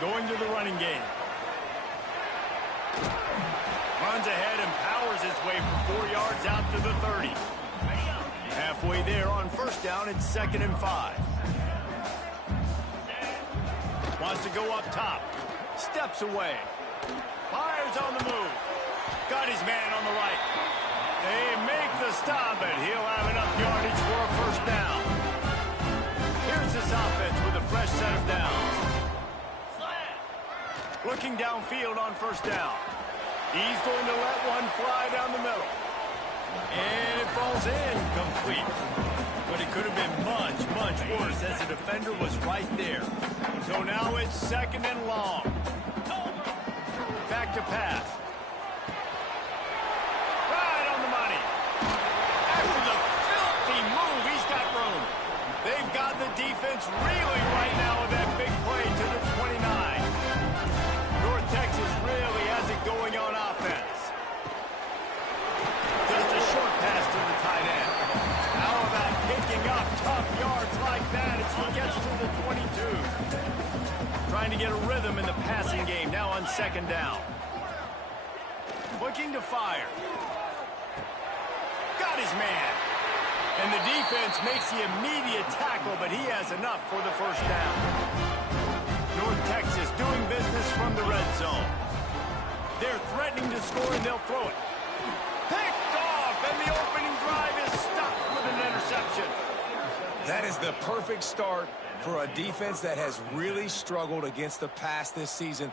Going to the running game. Runs ahead and powers his way for 4 yards out to the 30. Halfway there on first down, it's 2nd and 5. Wants to go up top. Steps away. Fires on the move. Got his man on the right. They make the stop, and he'll have enough yardage for a first down. Here's this offense with a fresh set of downs. Looking downfield on first down. He's going to let one fly down the middle. And it falls in complete. But it could have been much, much worse as the defender was right there. So now it's 2nd and long. Back to pass. Right on the money. After the filthy move, he's got room. They've got the defense reeling right now with that big play to the 29. North Texas really has it going on offense. Just a short pass to the tight end. How about picking up tough yards like that as he gets to the 22? Trying to get a rhythm in the passing game now on 2nd down. Looking to fire. Got his man. And the defense makes the immediate tackle, but he has enough for the first down. North Texas doing business from the red zone. They're threatening to score, and they'll throw it. Picked off, and the opening drive is stopped with an interception. That is the perfect start for a defense that has really struggled against the pass this season.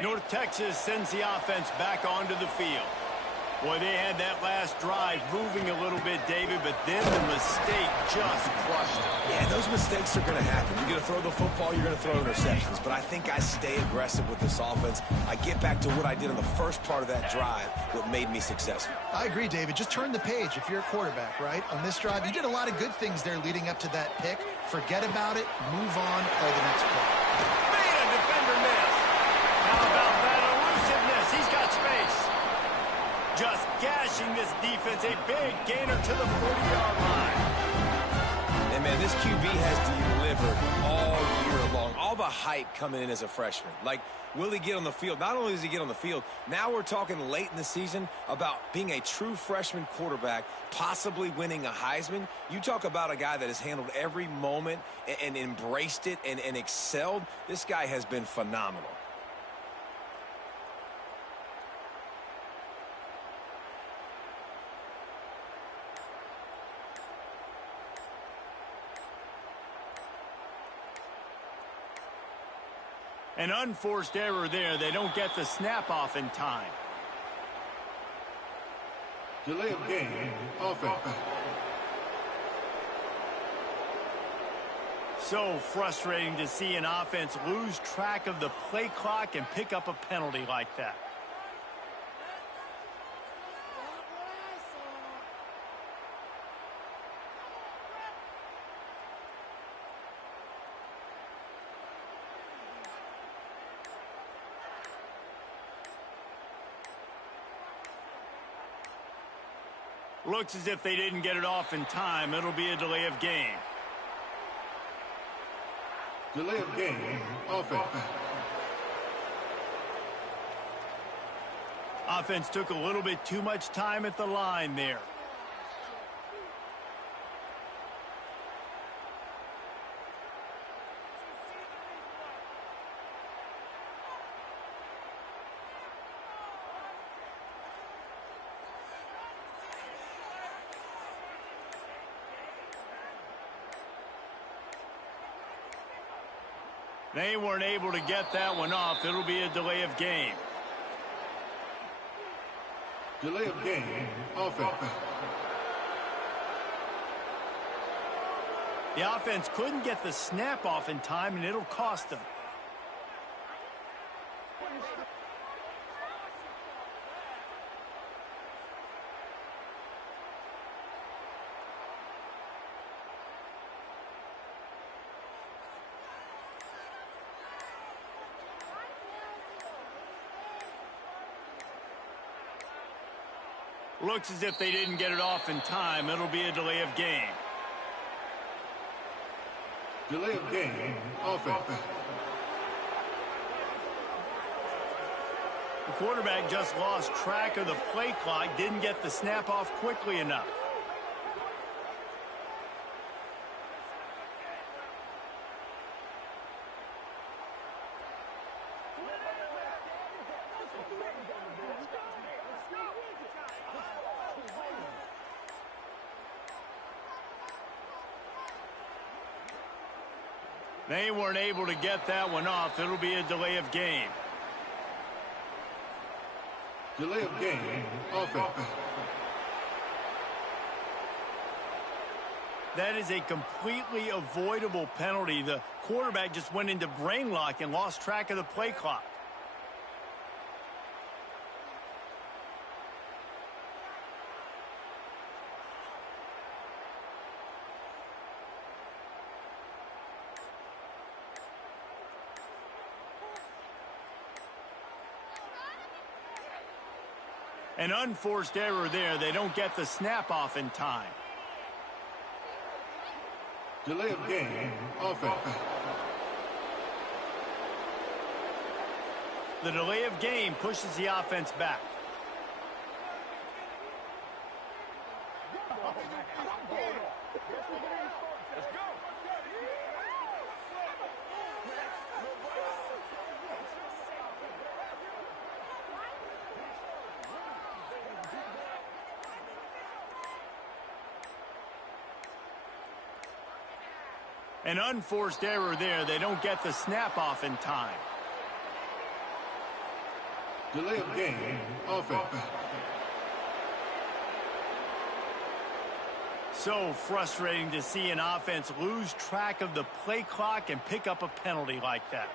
North Texas sends the offense back onto the field. Boy, they had that last drive moving a little bit, David, but then the mistake just crushed them. Yeah, those mistakes are going to happen. You're going to throw the football, you're going to throw interceptions. But I think I stay aggressive with this offense. I get back to what I did in the first part of that drive, what made me successful. I agree, David. Just turn the page if you're a quarterback, right? On this drive, you did a lot of good things there leading up to that pick. Forget about it, move on, play the next play. Made a defender miss. How about that elusiveness? He's got space. Just gashing this defense, a big gainer to the 40-yard line. And, man, this QB has delivered all year long. All the hype coming in as a freshman. Like, will he get on the field? Not only does he get on the field, now we're talking late in the season about being a true freshman quarterback, possibly winning a Heisman. You talk about a guy that has handled every moment and embraced it and excelled. This guy has been phenomenal. An unforced error there. They don't get the snap off in time. Delay of game, offense. So frustrating to see an offense lose track of the play clock and pick up a penalty like that. Looks as if they didn't get it off in time. It'll be a delay of game. Delay of game, offense. Offense took a little bit too much time at the line there. They weren't able to get that one off. It'll be a delay of game. Delay of game, offense. The offense couldn't get the snap off in time, and it'll cost them. Looks as if they didn't get it off in time. It'll be a delay of game. Delay of game, offense. The quarterback just lost track of the play clock, didn't get the snap off quickly enough. They weren't able to get that one off. It'll be a delay of game. Delay of game, offense. That is a completely avoidable penalty. The quarterback just went into brain lock and lost track of the play clock. An unforced error there. They don't get the snap off in time. Delay of game, offense. The delay of game pushes the offense back. An unforced error there. They don't get the snap off in time. Delay of game, offense. So frustrating to see an offense lose track of the play clock and pick up a penalty like that.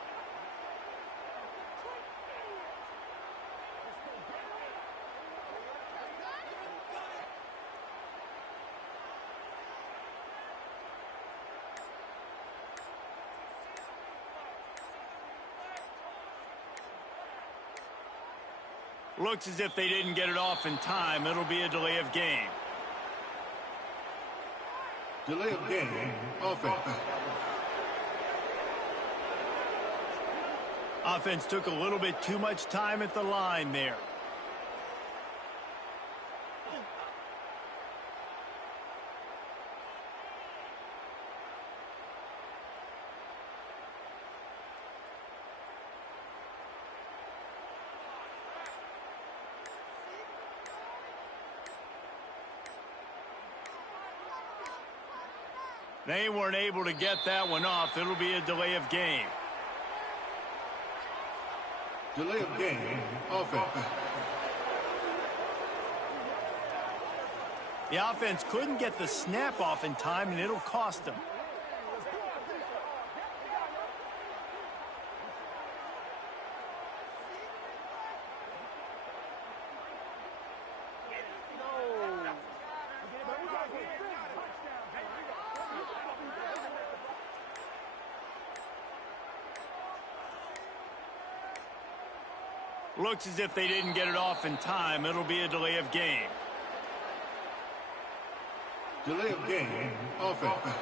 Looks as if they didn't get it off in time. It'll be a delay of game. Delay of game, offense. Offense took a little bit too much time at the line there. They weren't able to get that one off. It'll be a delay of game. Delay of game, offense. The offense couldn't get the snap off in time, and it'll cost them. Looks as if they didn't get it off in time. It'll be a delay of game. Delay of game, offense.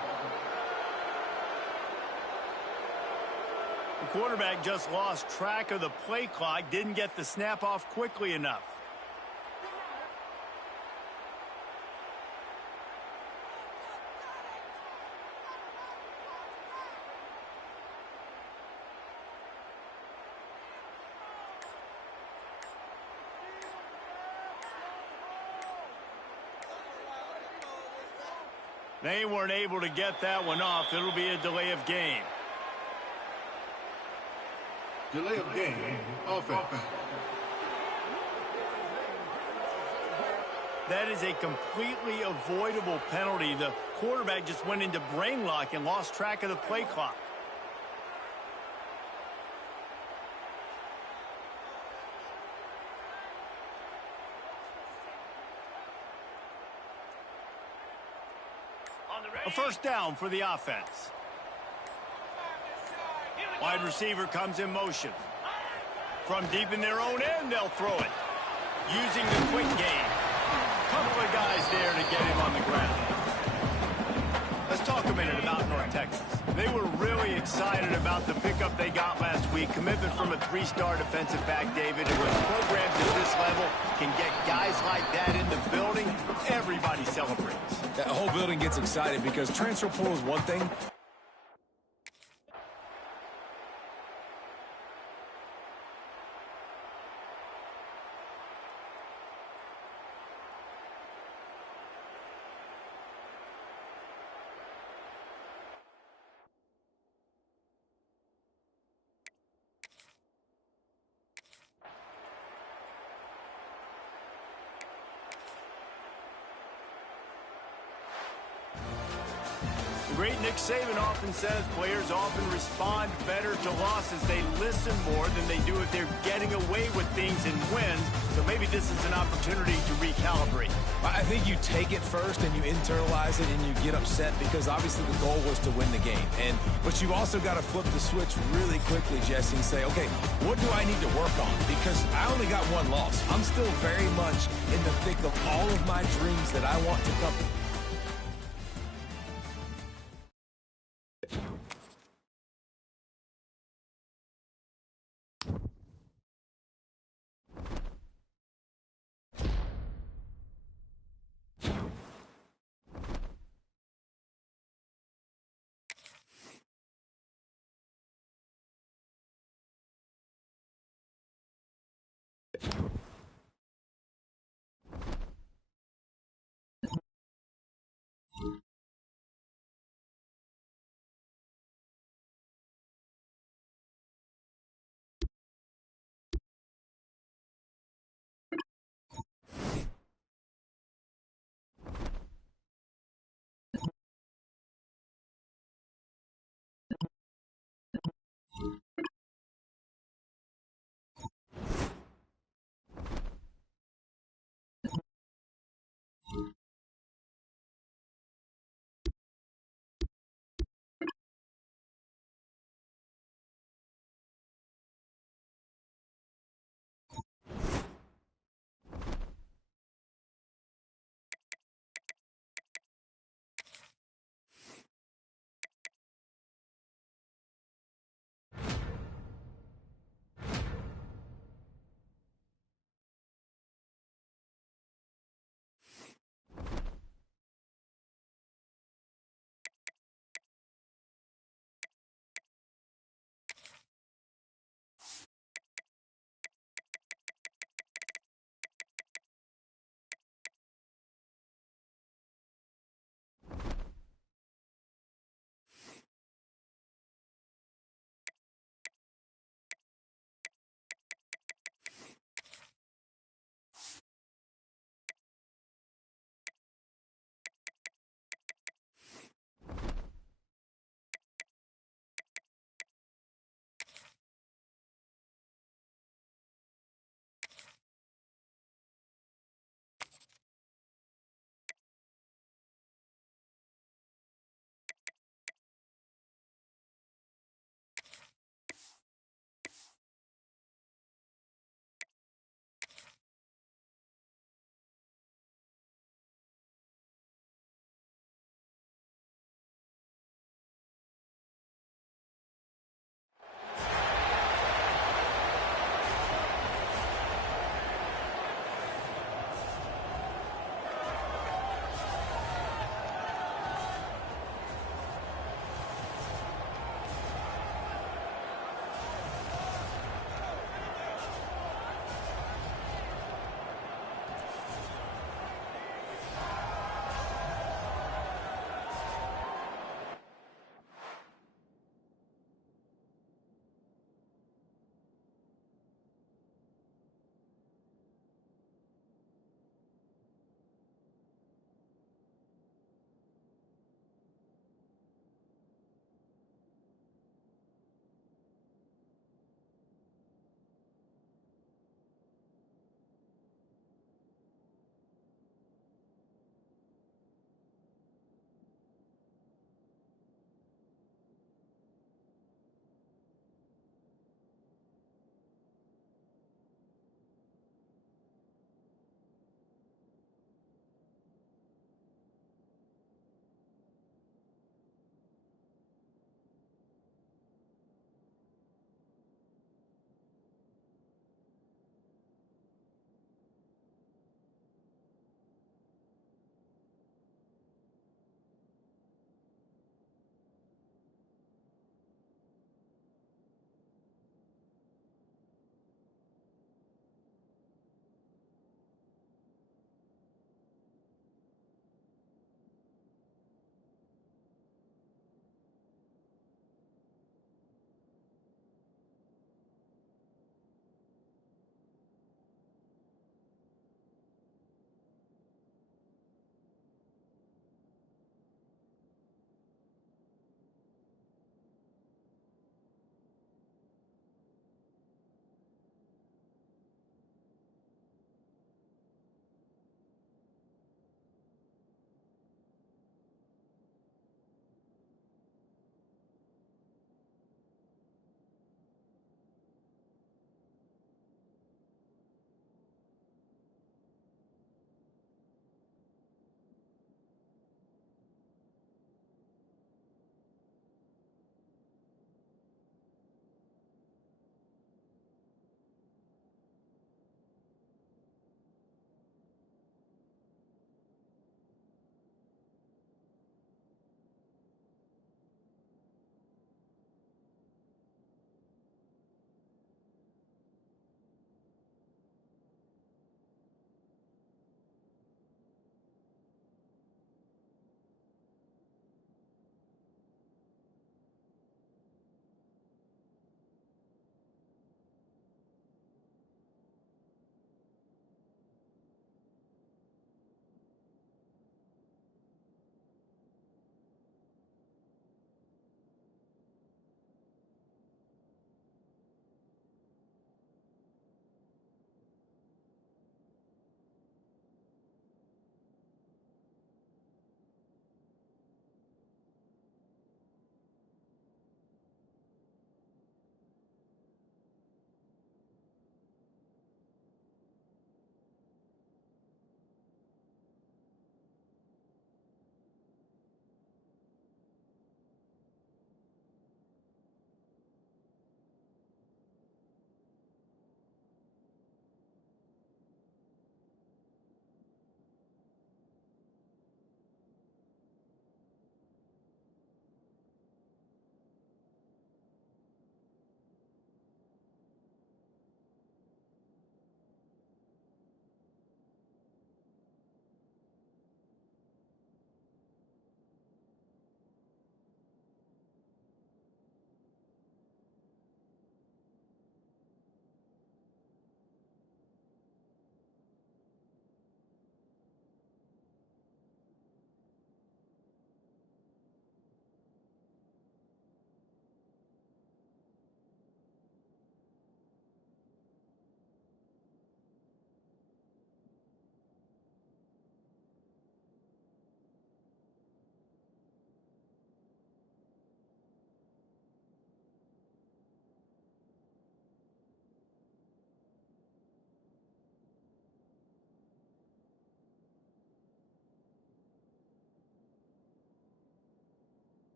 The quarterback just lost track of the play clock, didn't get the snap off quickly enough. They weren't able to get that one off. It'll be a delay of game. Delay of game, offense. That is a completely avoidable penalty. The quarterback just went into brain lock and lost track of the play clock. A first down for the offense. Wide receiver comes in motion. From deep in their own end, they'll throw it. Using the quick game. Couple of guys there to get him on the ground. A Let's talk a minute about North Texas. They were really excited about the pickup they got last week. Commitment from a 3-star defensive back, David. And when programs at this level can get guys like that in the building, everybody celebrates. The whole building gets excited because transfer portal is one thing. The great Nick Saban often says players often respond better to losses. They listen more than they do if they're getting away with things and wins. So maybe this is an opportunity to recalibrate. I think you take it first and you internalize it and you get upset because obviously the goal was to win the game. But you've also got to flip the switch really quickly, Jesse, and say, okay, what do I need to work on? Because I only got one loss. I'm still very much in the thick of all of my dreams that I want to come.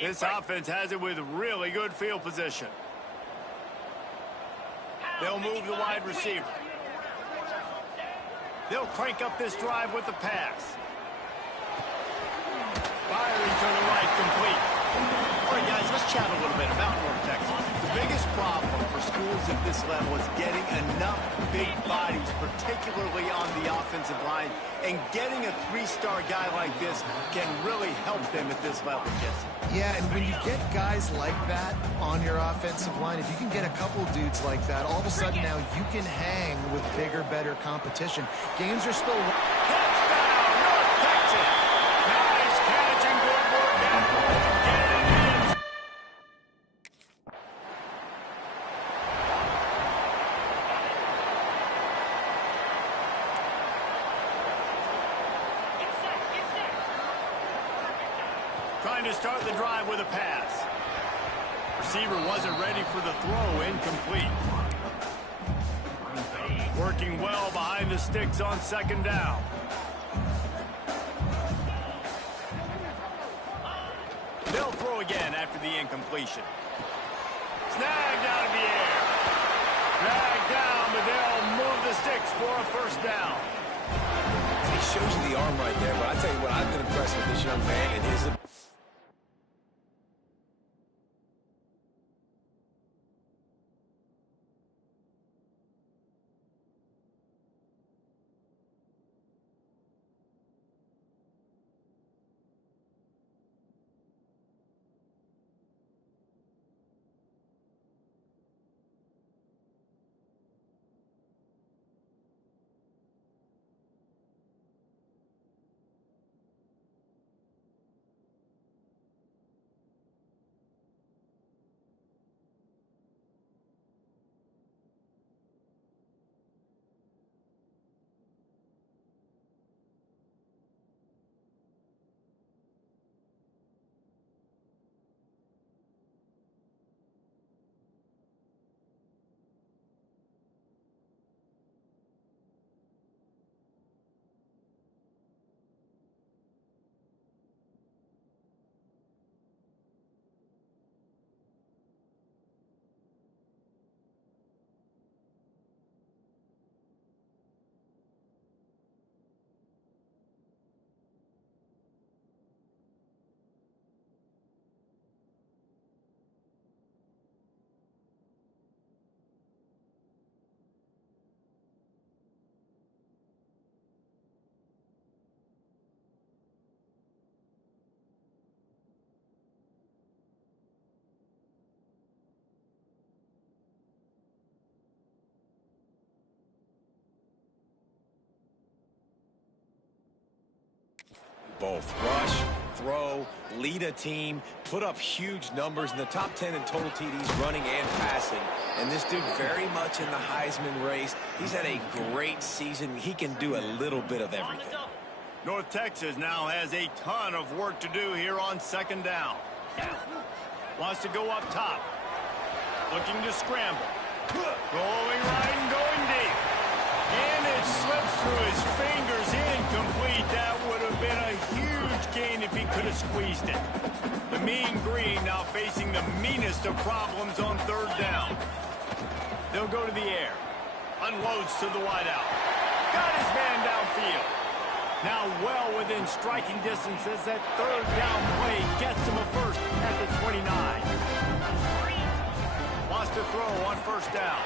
This offense has it with really good field position. They'll move the wide receiver. They'll crank up this drive with the pass. Firing to the right, complete. All right, guys, let's chat a little bit about North Texas. The biggest problem for schools at this level is getting enough big bodies, particularly on the offensive line, and getting a three-star guy like this can really help them at this level, Jesse. Yeah, and when you get guys like that on your offensive line, if you can get a couple dudes like that, all of a sudden now you can hang with bigger, better competition. Games are still... Touchdown, North Texas! Nice catch and good work afterwards to get it in. Trying to start the drive with a pass. Receiver wasn't ready for the throw, incomplete. Working well behind the sticks on second down. They'll throw again after the incompletion. Snagged out of the air. Dragged down, but they'll move the sticks for a first down. He shows you the arm right there, but I tell you what, I've been impressed with this young man and his... Both rush, throw, lead a team, put up huge numbers in the top 10 in total TDs running and passing. And this dude very much in the Heisman race. He's had a great season. He can do a little bit of everything. North Texas now has a ton of work to do here on second down. Wants to go up top. Looking to scramble. Going right and going deep. And it slips through his fingers, incomplete. That would have been a huge gain if he could have squeezed it. The mean green now facing the meanest of problems on third down. They'll go to the air. Unloads to the wideout. Got his man downfield. Now well within striking distance as that third down play gets him a first at the 29. Wants to throw on first down.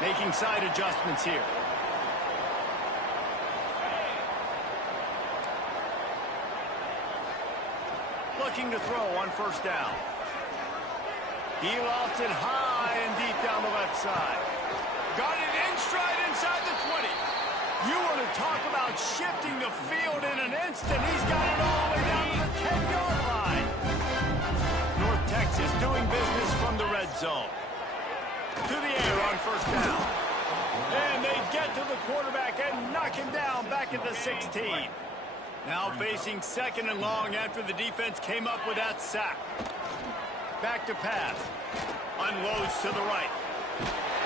Making side adjustments here. Looking to throw on first down. He lofts it high and deep down the left side. Got it in stride inside the 20. You want to talk about shifting the field in an instant. He's got it all the way down to the 10-yard line. North Texas doing business from the red zone. To the air on first down. And they get to the quarterback and knock him down back at the 16. Now facing second and long after the defense came up with that sack. back to pass. Unloads to the right.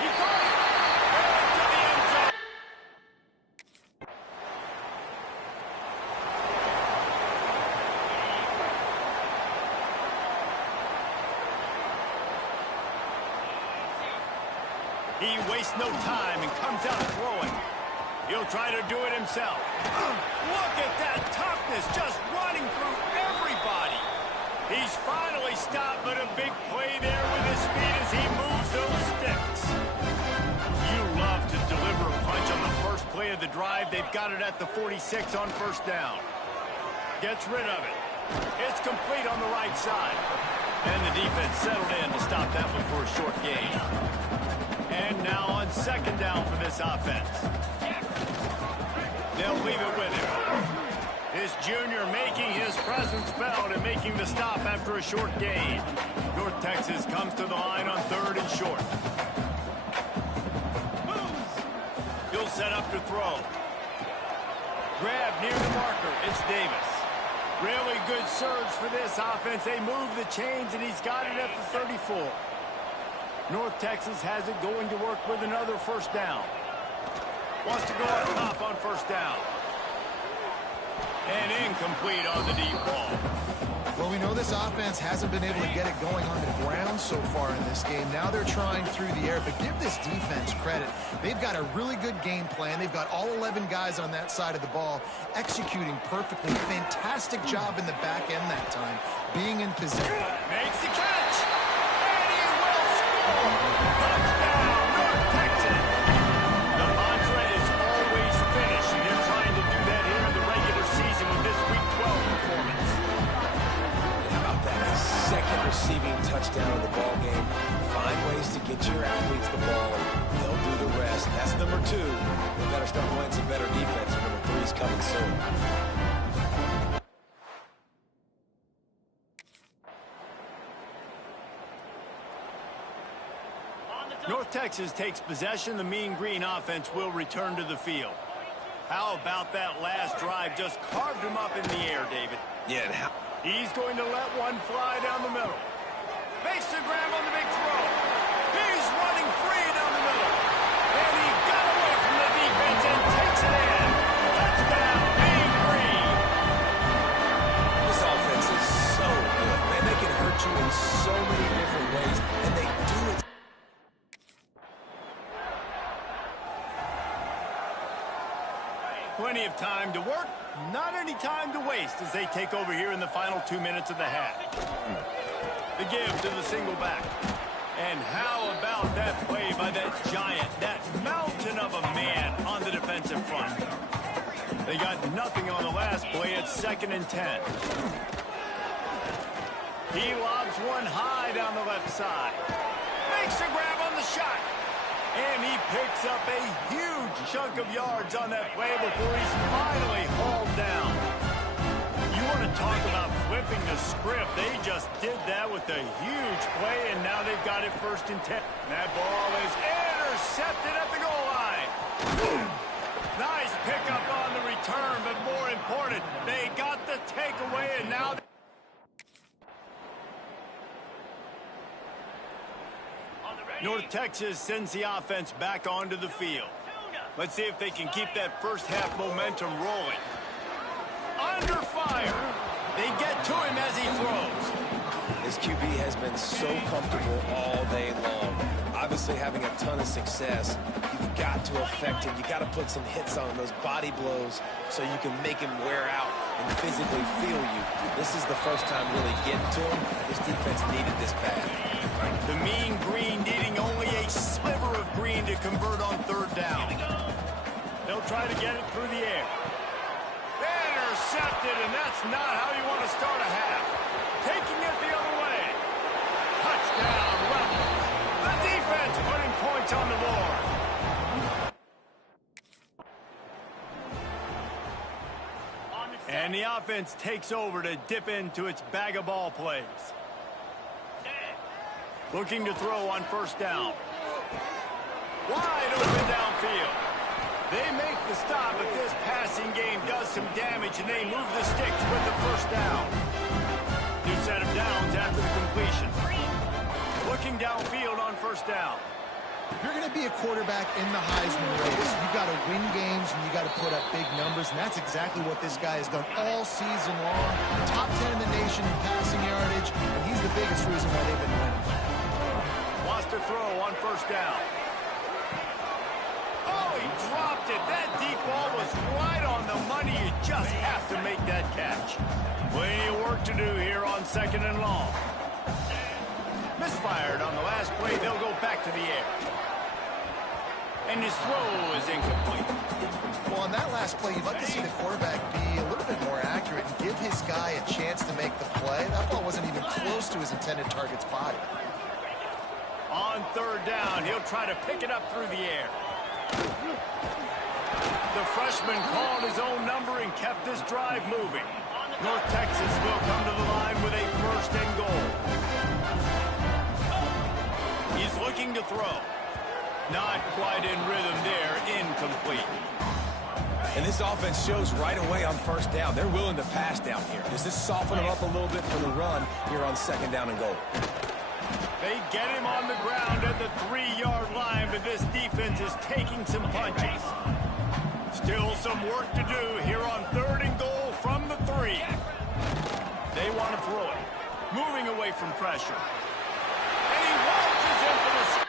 He caught it! Into the end zone. He wastes no time and comes out throwing. He'll try to do it himself. Look at that toughness, just running through everybody. He's finally stopped, but a big play there with his speed as he moves those sticks. You love to deliver a punch on the first play of the drive. They've got it at the 46 on first down. Gets rid of it. It's complete on the right side. And the defense settled in to stop that one for a short gain. And now on second down for this offense. They'll leave it with him. This junior making his presence felt and making the stop after a short gain. North Texas comes to the line on third and short. He'll set up to throw. Grab near the marker. It's Davis. Really good surge for this offense. They move the chains, and he's got it at the 34. North Texas has it going to work with another first down. Wants to go up top on first down. And incomplete on the deep ball. Well, we know this offense hasn't been able to get it going on the ground so far in this game. Now they're trying through the air, but give this defense credit. They've got a really good game plan. They've got all 11 guys on that side of the ball executing perfectly. Fantastic job in the back end that time, being in position. Makes the catch. And he will score. Touchdown, North Texas. The mantra is always finish, and they're trying to do that here in the regular season with this Week 12 performance. How about that? Second receiving touchdown of the ball game. Find ways to get your athletes the ball. They'll do the rest. That's number 2. They better start playing some better defense. Number 3 is coming soon. North Texas takes possession. The Mean Green offense will return to the field. How about that last drive? Just carved him up in the air, David. Yeah, and He's going to let one fly down the middle. Makes the grab on the big throw. He's running free down the middle. And he got away from the defense and takes it in. Touchdown, Mean Green. this offense is so good, man. They can hurt you in so many different ways, and they do it. Plenty of time to work, not any time to waste as they take over here in the final 2 minutes of the half. The give to the single back. And how about that play by that giant, that mountain of a man on the defensive front? They got nothing on the last play. It's 2nd and 10. He lobs one high down the left side. Makes a grab on the shot. And he picks up a huge chunk of yards on that play before he's finally hauled down. You want to talk about flipping the script. They just did that with a huge play, and now they've got it 1st and 10. That ball is intercepted at the goal line. Nice pickup on the return, but more important, they got the takeaway, and now... North Texas sends the offense back onto the field. Let's see if they can keep that first half momentum rolling. Under fire. They get to him as he throws. This QB has been so comfortable all day long. Obviously having a ton of success. You've got to affect him. You got to put some hits on him, those body blows, so you can make him wear out and physically feel you. This is the first time really getting to him. This defense needed this bad. The Mean Green needing only a sliver of green to convert on 3rd down. They'll try to get it through the air. Intercepted, and that's not how you want to start a half. Taking it the other way. Touchdown, Rebels. The defense putting points on the board. And the offense takes over to dip into its bag of ball plays. Looking to throw on 1st down. Wide open downfield. They make the stop, but this passing game does some damage, and they move the sticks with the 1st down. New set of downs after the completion. Looking downfield on first down. If you're going to be a quarterback in the Heisman race, you've got to win games and you got to put up big numbers, and that's exactly what this guy has done all season long. Top 10 in the nation in passing yardage, and he's the biggest reason why they've been winning. Wants to throw on first down. Oh, he dropped it. That deep ball was right on the money. You just have to make that catch. Plenty of work to do here on second and long. Misfired on the last play. They'll go back to the air. And his throw is incomplete. Well, on that last play, you'd like to see the quarterback be a little bit more accurate and give his guy a chance to make the play. That ball wasn't even close to his intended target's body. On third down, he'll try to pick it up through the air. The freshman called his own number and kept this drive moving. North Texas will come to the line with a first and goal. He's looking to throw. Not quite in rhythm there. Incomplete. And this offense shows right away on first down. They're willing to pass down here. Does this soften them up a little bit for the run here on second down and goal? They get him on the ground at the 3-yard line, but this defense is taking some punches. Still some work to do here on third and goal from the 3. They want to throw it. Moving away from pressure. And he waltzes in for the...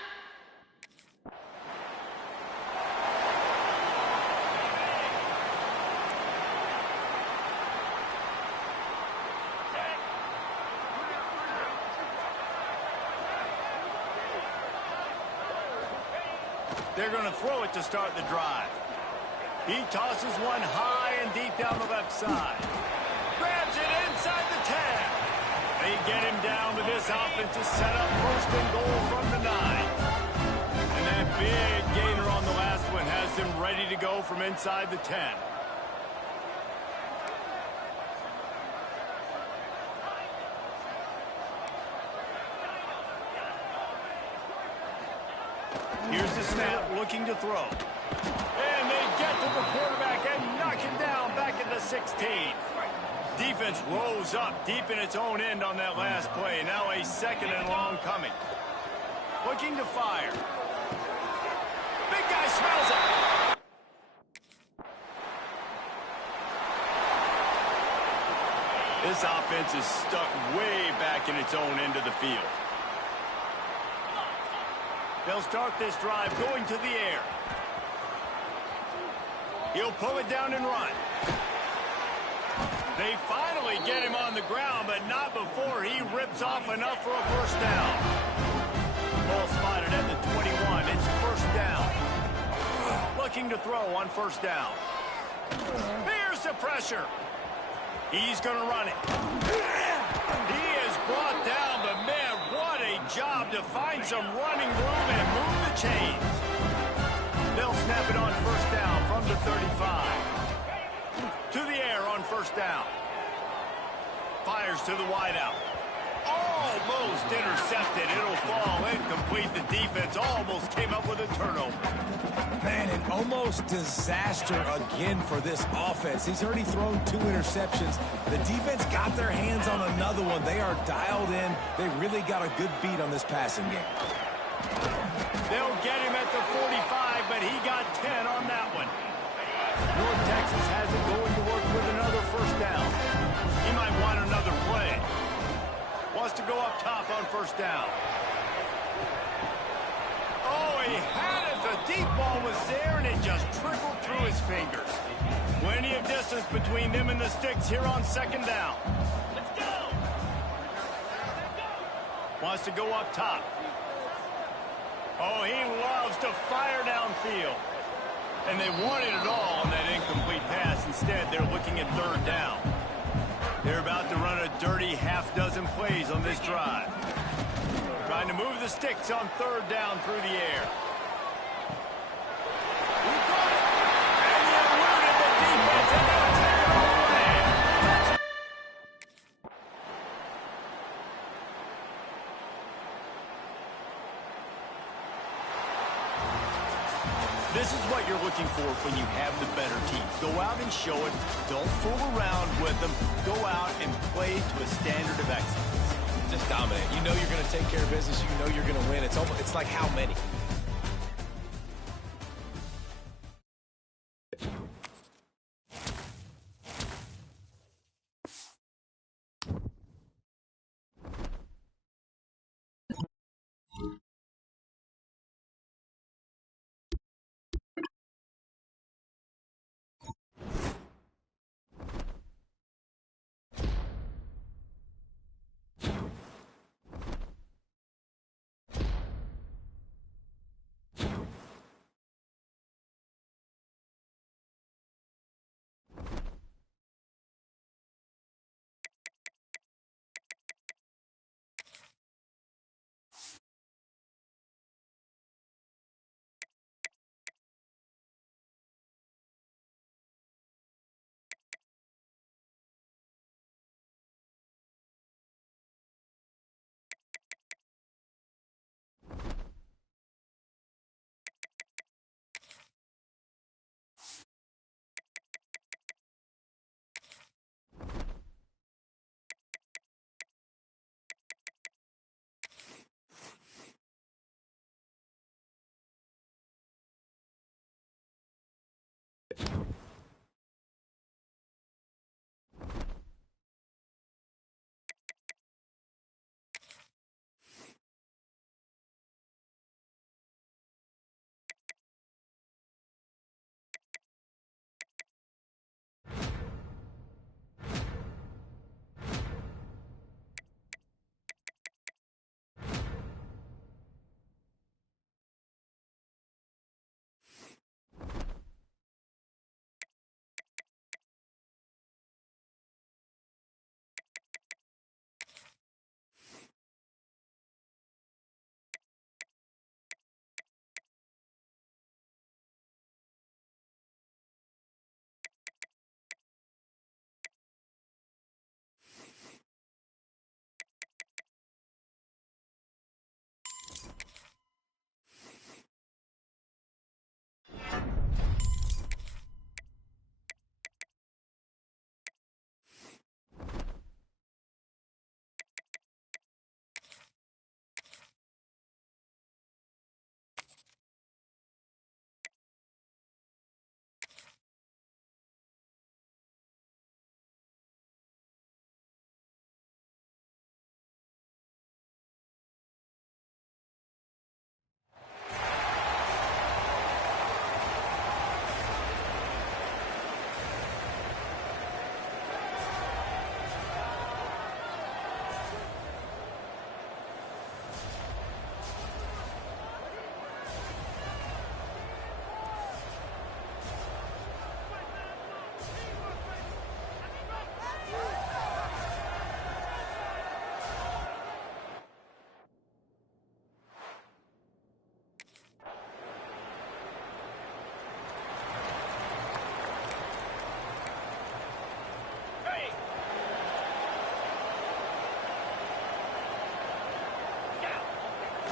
They're going to throw it to start the drive. He tosses one high and deep down the left side. Grabs it inside the 10. They get him down, but this offense is set up first and goal from the 9. And that big gainer on the last one has them ready to go from inside the 10. Here's the snap, looking to throw. And they get to the quarterback and knock him down back at the 16. Defense rose up deep in its own end on that last play. Now a second and long coming. Looking to fire. Big guy smells it. This offense is stuck way back in its own end of the field. They'll start this drive going to the air. He'll pull it down and run. They finally get him on the ground, but not before he rips off enough for a first down. Ball spotted at the 21. It's first down. Looking to throw on first down. Here's the pressure. He's going to run it. He is brought down, but man, what a job to find some running room and move the chains. They'll snap it on first down from the 35. To the air on first down. Fires to the wideout. Almost intercepted. It'll fall incomplete. The defense almost came up with a turnover. Man, an almost disaster again for this offense. He's already thrown 2 interceptions. The defense got their hands on another one. They are dialed in. They really got a good beat on this passing game. They'll get him at the 45, but he got 10 on that one. North Texas has it going to work with another first down. He might want another play. Wants to go up top on first down. Oh, he had it. The deep ball was there, and it just trickled through his fingers. Plenty of distance between them and the sticks here on second down. Let's go. Wants to go up top. Oh, he loves to fire downfield. And they wanted it all on that incomplete pass. Instead, they're looking at third down. They're about to run a dirty half-dozen plays on this drive. Trying to move the sticks on third down through the air. He got it! And he eluded the defense, and they'll take it all away. This is what you're looking for when you have the better team. Go out and show it. Don't fool around with them. Go out and play to a standard of excellence. just dominate. You know you're going to take care of business. You know you're going to win. It's like how many?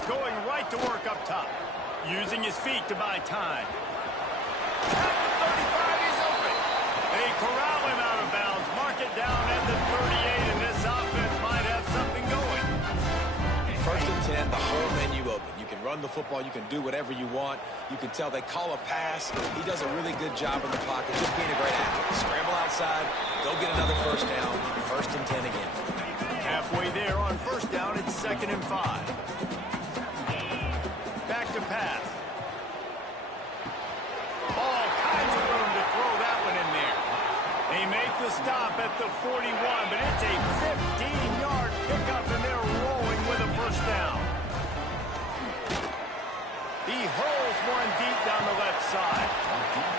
Going right to work up top. Using his feet to buy time. At the 35, he's open. They corral him out of bounds. Mark it down at the 38, and this offense might have something going. First and 10, the whole menu open. You can run the football. You can do whatever you want. You can tell they call a pass. He does a really good job in the pocket, just being a great athlete. Scramble outside, go get another first down. First and 10 again. Halfway there on first down, it's 2nd and 5. Back to pass. All kinds of room to throw that one in there. They make the stop at the 41, but it's a 15-yard pickup, and they're rolling with a first down. He hurls one deep down the left side.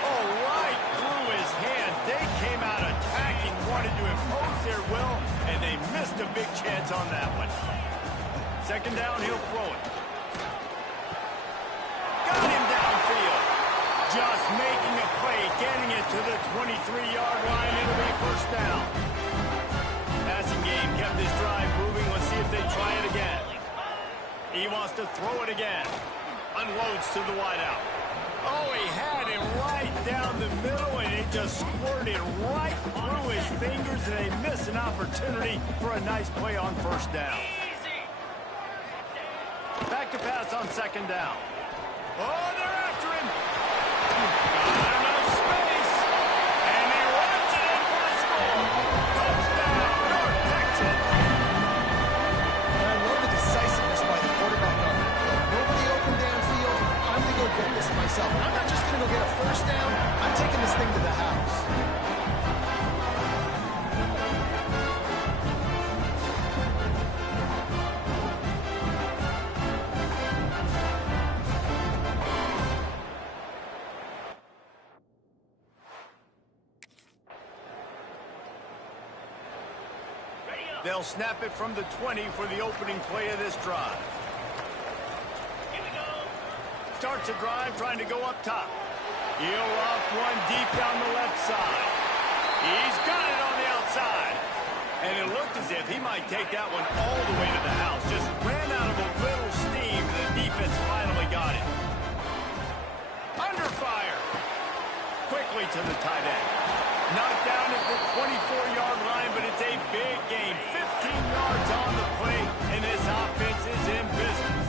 Oh, right through his hand. They came out attacking, wanted to impose their will, and they missed a big chance on that one. 2nd down, he'll throw it. Got him downfield. Just making a play, getting it to the 23-yard line. It'll be first down. Passing game kept this drive moving. Let's see if they try it again. He wants to throw it again. Unloads to the wideout. Oh, he had him right down the middle, and it just squirted right through his fingers, and they miss an opportunity for a nice play on first down. Back to pass on second down. Oh, they're after him. Got enough space. And he runs it in for the score. Touchdown, North Texas. And I love the decisiveness by the quarterback on that play. Nobody open downfield. I'm going to go get this myself. And I'm not just going to go get a first down. I'm taking this thing to the house. They'll snap it from the 20 for the opening play of this drive. Here we go. Starts a drive trying to go up top. He'll off one deep down the left side. He's got it on the outside. And it looked as if he might take that one all the way to the house. Just ran out of a little steam. The defense finally got it. Under fire. Quickly to the tight end. Knocked down at the 24-yard line, but it's a big game. 15 yards on the play, and this offense is in business.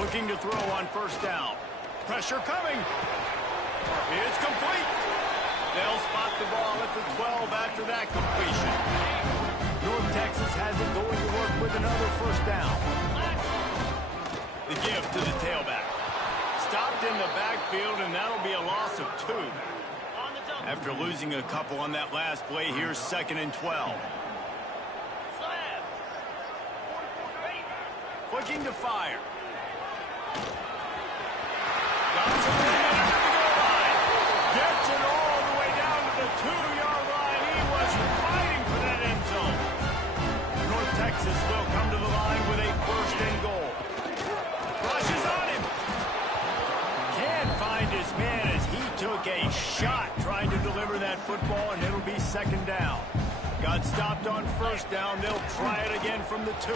Looking to throw on first down. Pressure coming. It's complete. They'll spot the ball at the 12 after that completion. North Texas has it going to work with another first down. The give to the tailback. Stopped in the backfield, and that'll be a loss of 2. After losing a couple on that last play, here's 2nd and 12. Looking to fire. Got some room under the goal line. Gets it all the way down to the 2-yard line. He was fighting for that end zone. North Texas will come to the line with a first and goal. Rushes on him. Can't find his man as he took a shot trying to deliver that football, and it'll be 2nd down. Got stopped on first down. They'll try it again from the 2.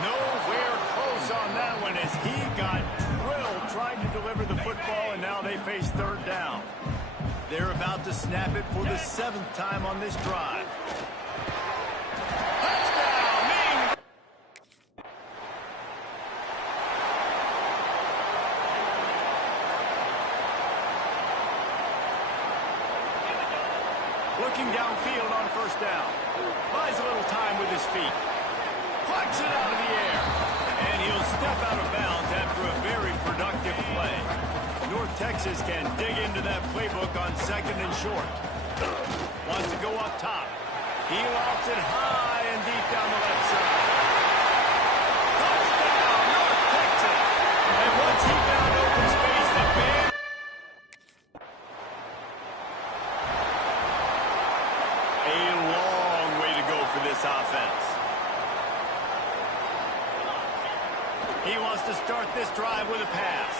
Nowhere close on that one as he got drilled trying to deliver the football, and now they face 3rd down. They're about to snap it for the 7th time on this drive. Touchdown, Ming! Looking downfield on first down. Buys a little time with his feet. Plucks it out of the air. And he'll step out of bounds after a very productive play. North Texas can dig into that playbook on 2nd and short. Wants to go up top. He lofts it high and deep down the left side. Touchdown, North Texas. And once he found open space, the band. A long way to go for this offense. He wants to start this drive with a pass.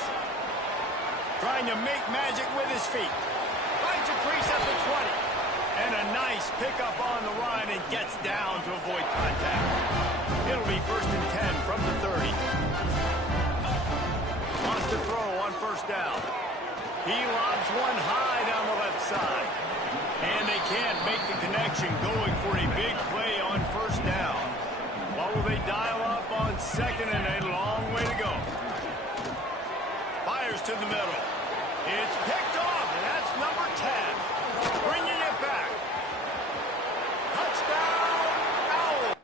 Trying to make magic with his feet. Finds a crease at the 20. And a nice pickup on the line and gets down to avoid contact. It'll be 1st and 10 from the 30. Wants to throw on first down. He lobs one high down the left side. And they can't make the connection, going for a big play on first down. What will they dial up on 2nd and a long way to go? Fires to the middle. It's picked off, and that's number 10. Bringing it back. Touchdown, Owl.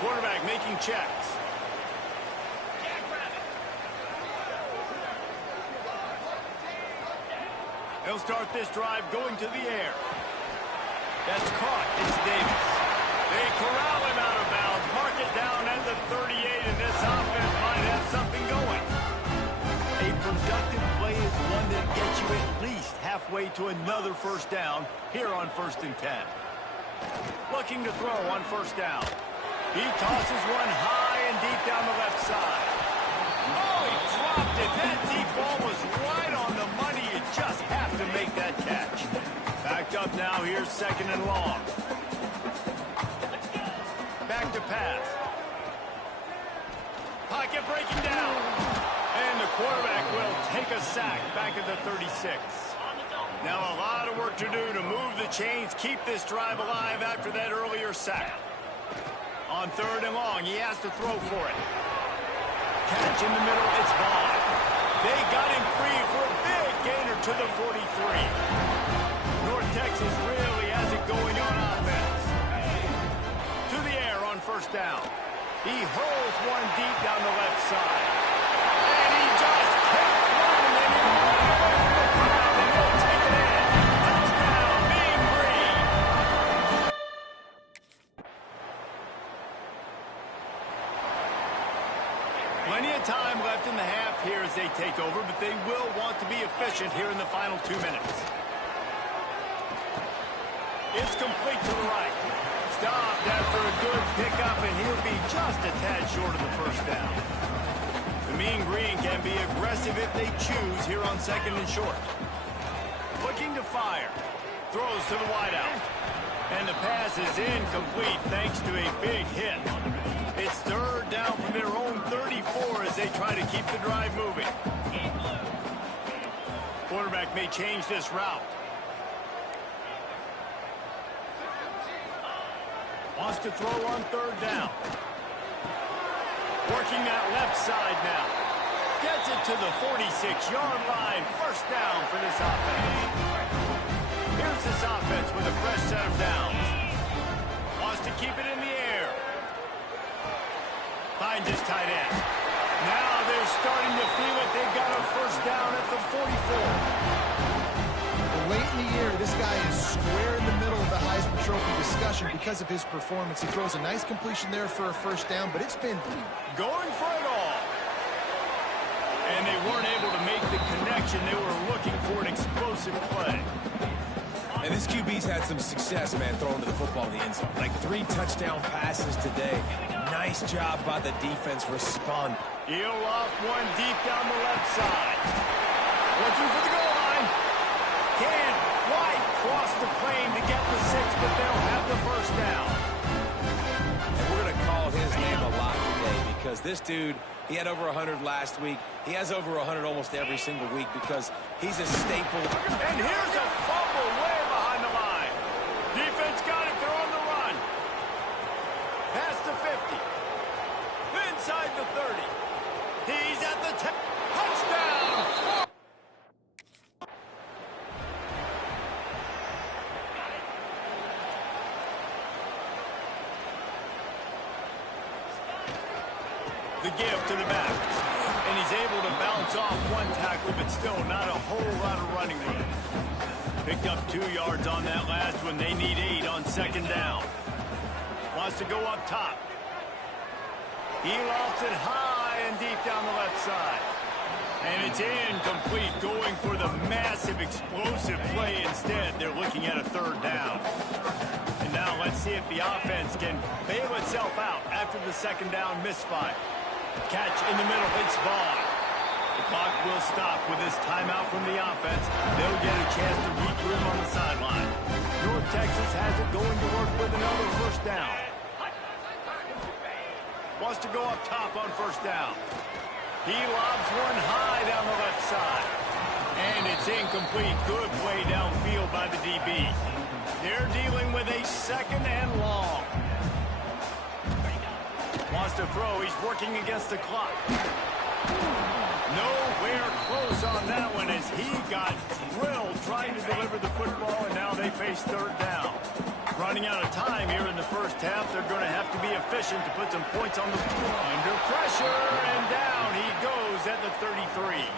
Quarterback making checks. They'll start this drive going to the air. That's caught. It's Davis. They corral him out of bounds. Mark it down at the 38, and this offense might have something going. A productive play is one that gets you at least halfway to another first down here on 1st and 10. Looking to throw on first down. He tosses one high and deep down the left side. Oh, he dropped it. That deep ball was right on the money. You just have to make that catch. Backed up now. Here's 2nd and long. Back to pass. Pocket breaking down. And the quarterback will take a sack back at the 36. Now a lot of work to do to move the chains, keep this drive alive after that earlier sack. On 3rd and long, he has to throw for it. Catch in the middle, it's Vaughn. They got him free for a big gainer to the 43. North Texas really has it going on offense. To the air on 1st down. He hurls one deep down the left side. And he just kept running, and he ran away from the crowd, and he'll take it in. Touchdown, Mean Green. Plenty of time left in the half here as they take over, but they will want to be efficient here in the final 2 minutes. It's complete to the right. Stopped after a good pickup, and he'll be just a tad short of the 1st down. The Mean Green can be aggressive if they choose here on 2nd and short. Looking to fire. Throws to the wideout. And the pass is incomplete thanks to a big hit. It's 3rd down from their own 34 as they try to keep the drive moving. Quarterback may change this route. Wants to throw on 3rd down. Working that left side now. Gets it to the 46-yard line. 1st down for this offense. Here's this offense with a fresh set of downs. Wants to keep it in the air. Finds his tight end. Now they're starting to feel it. They've got a 1st down at the 44. Late in the year, this guy is square in the middle of the Heisman Trophy discussion because of his performance. He throws a nice completion there for a 1st down, but it's been going for it all. And they weren't able to make the connection. They were looking for an explosive play. And this QB's had some success, man, throwing to the football in the end zone. Like 3 touchdown passes today. Nice job by the defense respond. He'll off one deep down the left side. Looking for the goal line. Can't quite cross the plane to get the 6, but they'll have the 1st down. And we're going to call his name a lot today because this dude, he had over 100 last week. He has over 100 almost every single week because he's a staple. And here's a fumble way behind the line. Defense got it. They're on the run. Past the 50. Inside the 30. He's at the 10. Touchdown! The give to the back. And he's able to bounce off one tackle, but still not a whole lot of running room. Picked up 2 yards on that last one. They need 8 on 2nd down. Wants to go up top. He lost it high and deep down the left side. And it's incomplete, going for the massive explosive play instead. They're looking at a 3rd down. And now let's see if the offense can bail itself out after the 2nd down misfire. Catch in the middle, it's Vaughn. The clock will stop with this timeout from the offense. They'll get a chance to regroup on the sideline. North Texas has it going to work with another 1st down. Wants to go up top on 1st down. He lobs one high down the left side. And it's incomplete. Good play downfield by the DB. They're dealing with a 2nd and long. Wants to throw. He's working against the clock. Nowhere close on that one as he got drilled trying to deliver the football, and now they face 3rd down. Running out of time here in the 1st half. They're going to have to be efficient to put some points on the board. Under pressure, and down he goes at the 33.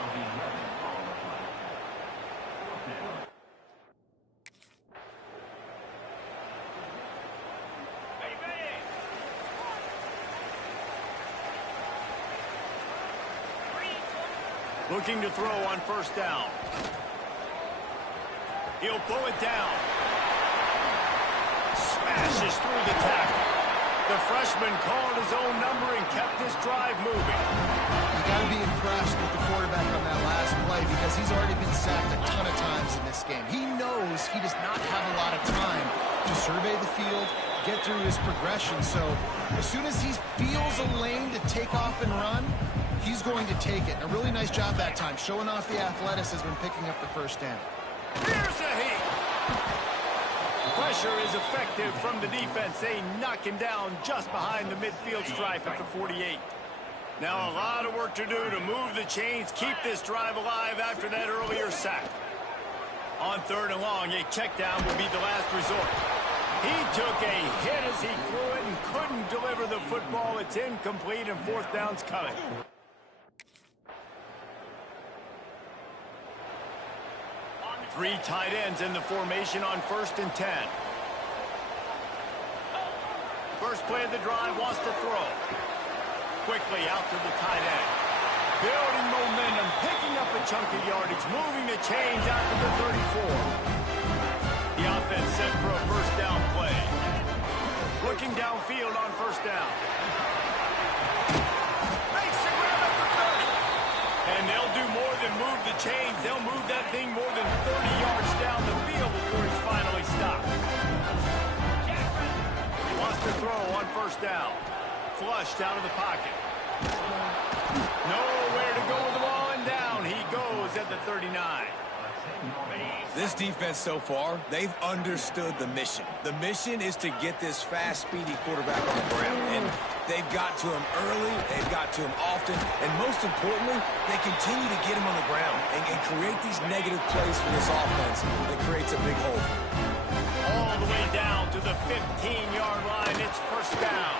Looking to throw on 1st down. He'll pull it down. Smashes through the tackle. The freshman called his own number and kept this drive moving. You got to be impressed with the quarterback on that last play because he's already been sacked a ton of times in this game. He knows he does not have a lot of time to survey the field, get through his progression. So as soon as he feels a lane to take off and run, he's going to take it. A really nice job that time, showing off the athleticism and picking up the 1st down. Here's a heat. Pressure is effective from the defense. They knock him down just behind the midfield stripe at the 48. Now a lot of work to do to move the chains, keep this drive alive after that earlier sack. On 3rd and long, a check down will be the last resort. He took a hit as he threw it and couldn't deliver the football. It's incomplete and 4th down's coming. Three tight ends in the formation on 1st and 10. First play of the drive, wants to throw. Quickly out to the tight end. Building momentum, picking up a chunk of yardage, moving the chains out to the 34. The offense set for a 1st down play. Looking downfield on 1st down. Makes the grab at the 30. And they'll do more than move the chains. They'll move that thing more than 30 yards down the field before he's finally stopped. Wants to throw on 1st down. Flushed out of the pocket. Nowhere to go with the ball, and down he goes at the 39. This defense so far, they've understood the mission. The mission is to get this fast, speedy quarterback on the ground. And they've got to him early, they've got to him often, and most importantly, they continue to get him on the ground and create these negative plays for this offense that creates a big hole. All the way down to the 15-yard line. It's 1st down.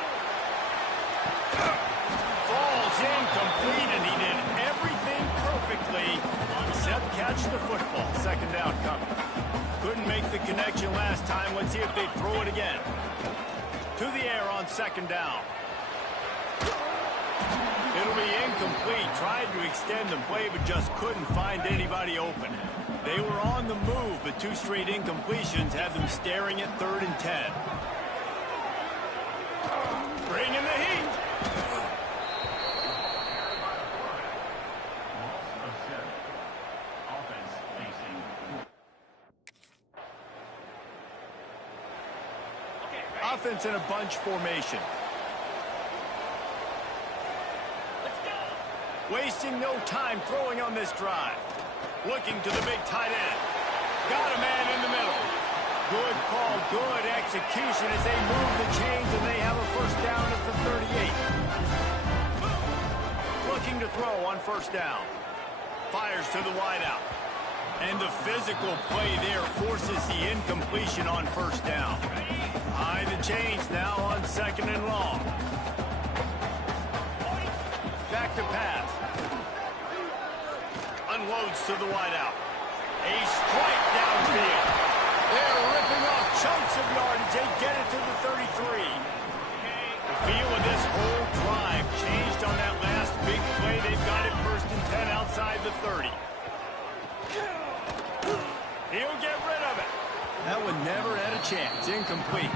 Falls incomplete, and he did everything perfectly except catch the football. 2nd down coming. Couldn't make the connection last time. Let's see if they throw it again. To the air on 2nd down. It'll be incomplete. Tried to extend the play, but just couldn't find anybody open. They were on the move, but 2 straight incompletions have them staring at 3rd and 10. Bringing the heat. Offense in a bunch formation. Wasting no time throwing on this drive. Looking to the big tight end. Got a man in the middle. Good call, good execution as they move the chains, and they have a 1st down at the 38. Looking to throw on 1st down. Fires to the wideout. And the physical play there forces the incompletion on 1st down. High the chains now on 2nd and long. Back to pass. Unloads to the wideout. A strike downfield. They're ripping off chunks of yardage. They get it to the 33. The feel of this whole drive changed on that last big play. They've got it 1st and 10 outside the 30. He'll get rid of it. That one never had a chance. Incomplete.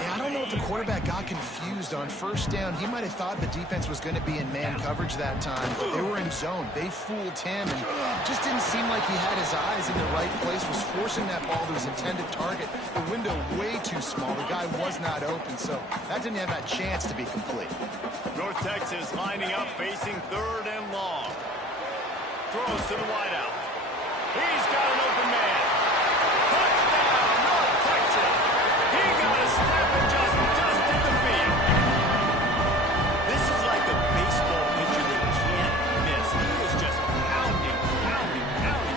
Yeah, I don't know if the quarterback got confused on 1st down. He might have thought the defense was going to be in man coverage that time. They were in zone. They fooled him, and just didn't seem like he had his eyes in the right place, was forcing that ball to his intended target. The window way too small. The guy was not open, so that didn't have that chance to be complete. North Texas lining up, facing 3rd and long. Throws to the wideout. He's got an open man. Touchdown, North Texas. He got a step and just dusted the field. This is like a baseball pitcher that can't miss. He is just pounding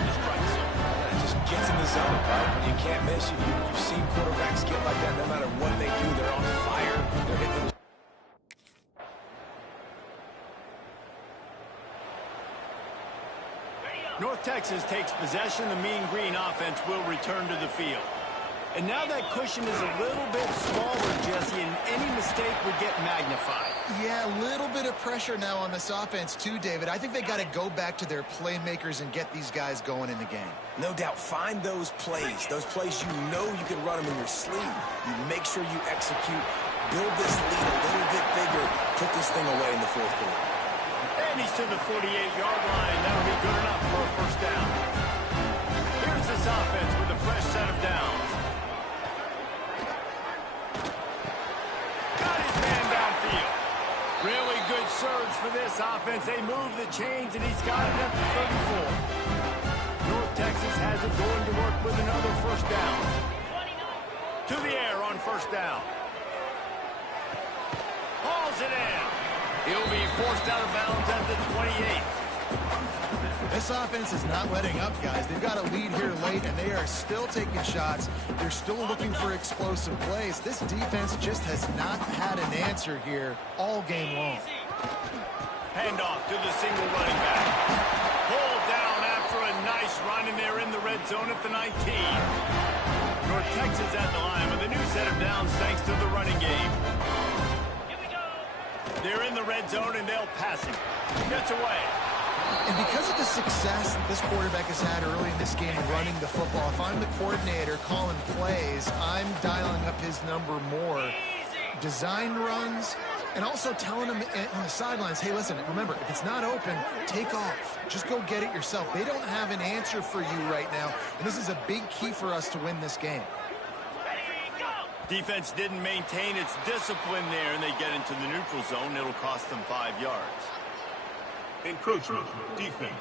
the strike zone. It just gets in the zone, right? You can't miss. You've seen quarterbacks get like that no matter what they do. They're on fire. They're hitting the North Texas takes possession. The Mean Green offense will return to the field. And now that cushion is a little bit smaller, Jesse, and any mistake would get magnified. Yeah, a little bit of pressure now on this offense too, David. I think they got to go back to their playmakers and get these guys going in the game. No doubt. Find those plays you know you can run them in your sleeve. You make sure you execute, build this lead a little bit bigger, put this thing away in the 4th quarter. And he's to the 48-yard line. That'll be good enough for a 1st down. Here's this offense with a fresh set of downs. Got his man downfield. Really good surge for this offense. They move the chains, and he's got it at the 34. North Texas has has it, going to work with another first down. To the air on first down. Hauls it in. He'll be forced out of bounds at the 28. This offense is not letting up, guys. They've got a lead here late, and they are still taking shots. They're still looking for explosive plays. This defense just has not had an answer here all game long. Handoff to the single running back. Pulled down after a nice run, and they're in the red zone at the 19. North Texas at the line with a new set of downs thanks to the running game. They're in the red zone, and they'll pass him. Gets away. And because of the success that this quarterback has had early in this game running the football, if I'm the coordinator calling plays, I'm dialing up his number more. Design runs, and also telling him on the sidelines, hey, listen, remember, if it's not open, take off. Just go get it yourself. They don't have an answer for you right now, and this is a big key for us to win this game. Defense didn't maintain its discipline there, and they get into the neutral zone. It'll cost them 5 yards. Encroachment, defense.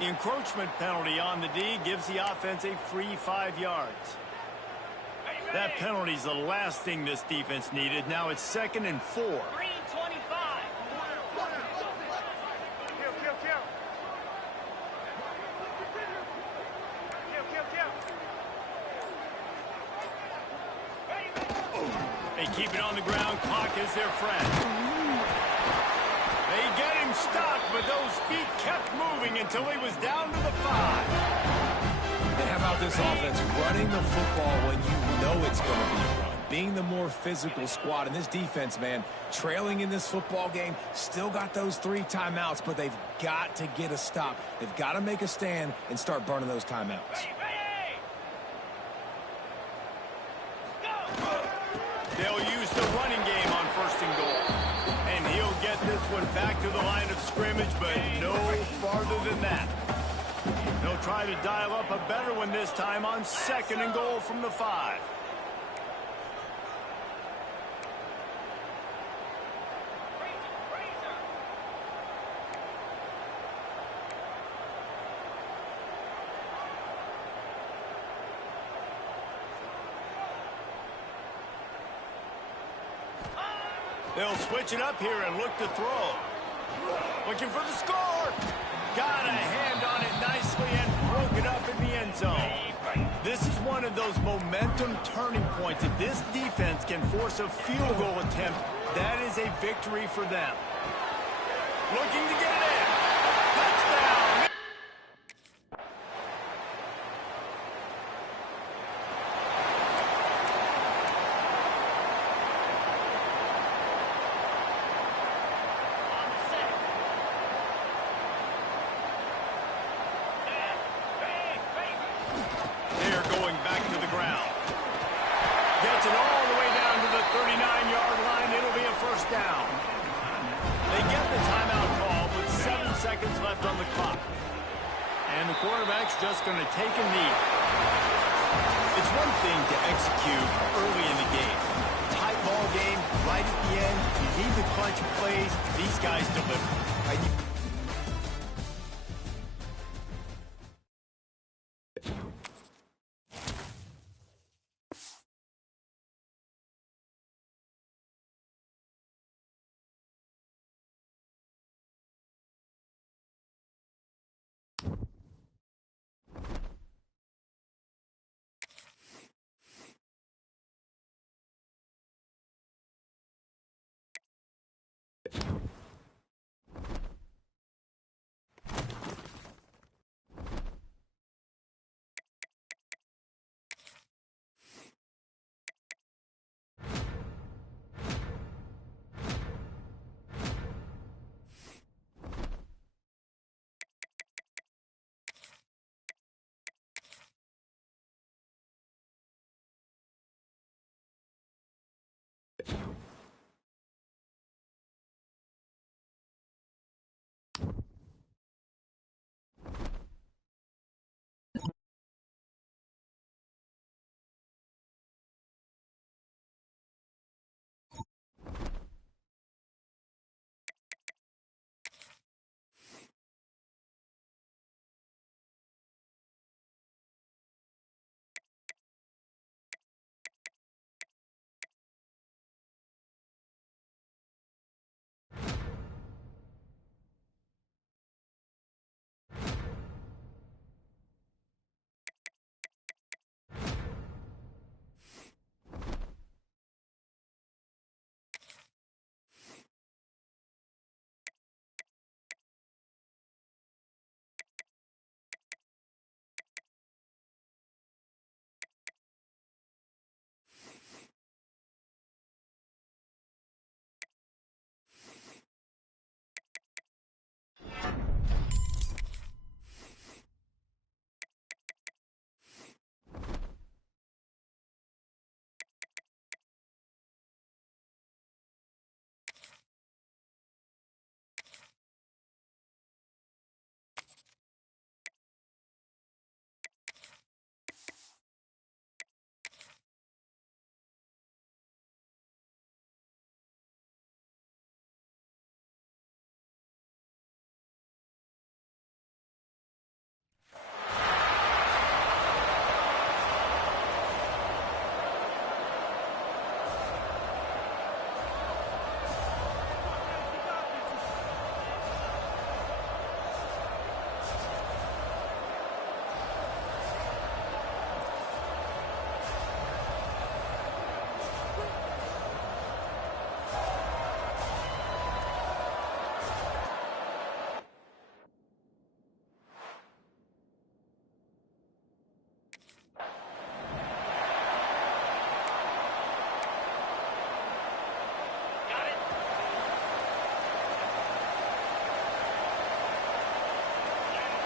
The encroachment penalty on the D gives the offense a free 5 yards. That penalty's the last thing this defense needed. Now it's 2nd and 4. They keep it on the ground. Clock is their friend. They get him stopped, but those feet kept moving until he was down to the 5. And how about this offense running the football when you know it's going to be a run? Being the more physical squad. And this defense, man, trailing in this football game, still got those 3 timeouts, but they've got to get a stop. They've got to make a stand and start burning those timeouts. They'll use the running game on 1st and goal. And he'll get this one back to the line of scrimmage, but no farther than that. They'll try to dial up a better one this time on 2nd and goal from the 5. They'll switch it up here and look to throw. Looking for the score. Got a hand on it nicely and broke it up in the end zone. This is one of those momentum turning points. If this defense can force a field goal attempt, that is a victory for them. Looking to get it in. Touchdown. Down. They get the timeout call with 7 seconds left on the clock. And the quarterback's just going to take a knee. It's one thing to execute early in the game. Tight ball game, right at the end. You need the clutch plays. These guys deliver.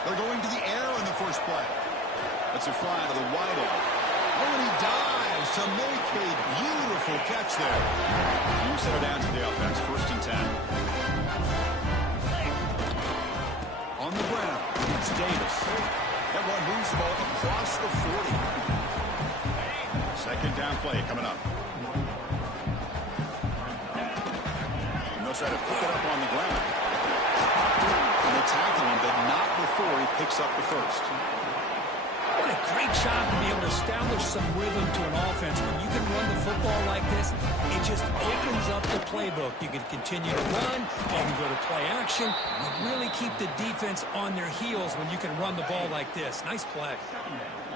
They're going to the air in the first play. That's a fly to the wideout. Oh, and he dives to make a beautiful catch there. You set it down to the offense. 1st and 10. On the ground, it's Davis. That one moves the ball across the 40. 2nd down play coming up. He knows how to pick it up on the ground. And they tackle him, but not before he picks up the first. What a great job to be able to establish some rhythm to an offense. When you can run the football like this, it just opens up the playbook. You can continue to run, you can go to play action, and really keep the defense on their heels when you can run the ball like this. Nice play.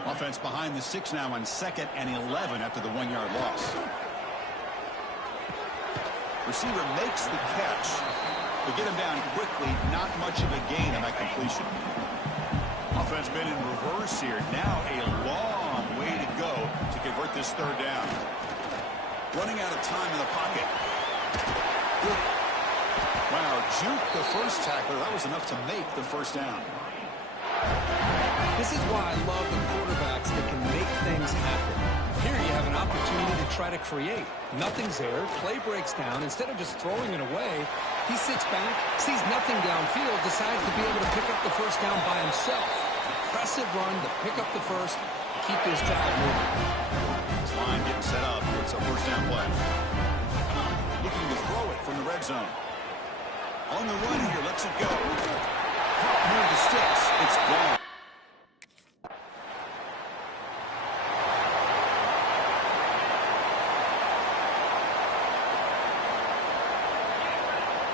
Offense behind the 6 now on 2nd and 11 after the 1-yard loss. Receiver makes the catch. They get him down quickly. Not much of a gain on that completion. Offense been in reverse here. Now a long way to go to convert this 3rd down. Running out of time in the pocket. Wow, juke the first tackler. That was enough to make the 1st down. This is why I love the quarterbacks that can make things happen. Here you have an opportunity to try to create. Nothing's there. Play breaks down. Instead of just throwing it away, he sits back, sees nothing downfield, decides to be able to pick up the 1st down by himself. Impressive run to pick up the first, keep this drive moving. This line getting set up. It's a 1st down play. Looking to throw it from the red zone. On the run here, lets it go. Near the sticks. It's gone.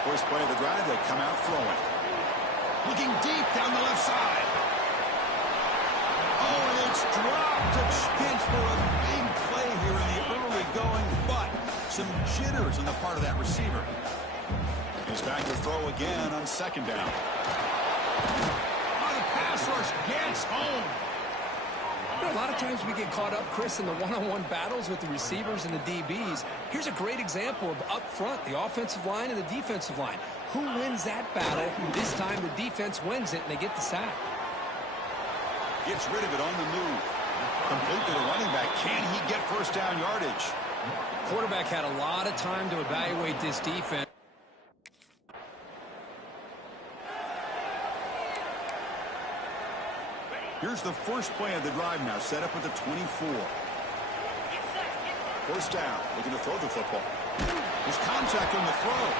First play of the drive, they come out throwing. Looking deep down the left side. Oh, and it's dropped. A chance for a big play here in the early going, but some jitters on the part of that receiver. He's back to throw again on 2nd down. Oh, the pass rush gets home. You know, a lot of times we get caught up, Chris, in the one-on-one battles with the receivers and the DBs. Here's a great example of up front, the offensive line and the defensive line. Who wins that battle? This time the defense wins it, and they get the sack. Gets rid of it on the move. Complete to the running back. Can he get 1st down yardage? Quarterback had a lot of time to evaluate this defense. Here's the first play of the drive now, set up at the 24. 1st down, looking to throw the football. There's contact on the throw,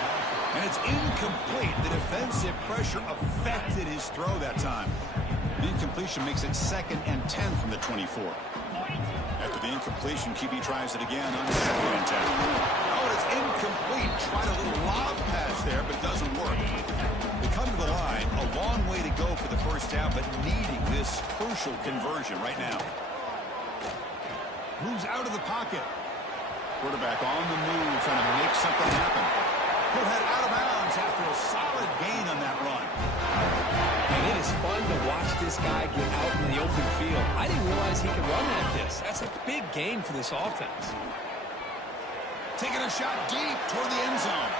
and it's incomplete. The defensive pressure affected his throw that time. The incompletion makes it 2nd and 10 from the 24. After the incompletion, QB tries it again on 2nd and 10. Oh, it's incomplete. Tried a little lob pass there, but doesn't work. They come to the line, a long way to go for the 1st down, but needing this crucial conversion right now. Moves out of the pocket. Quarterback on the move, trying to make something happen. He'll head out of bounds after a solid gain on that run. And it is fun to watch this guy get out in the open field. I didn't realize he could run like this. That's a big gain for this offense. Taking a shot deep toward the end zone.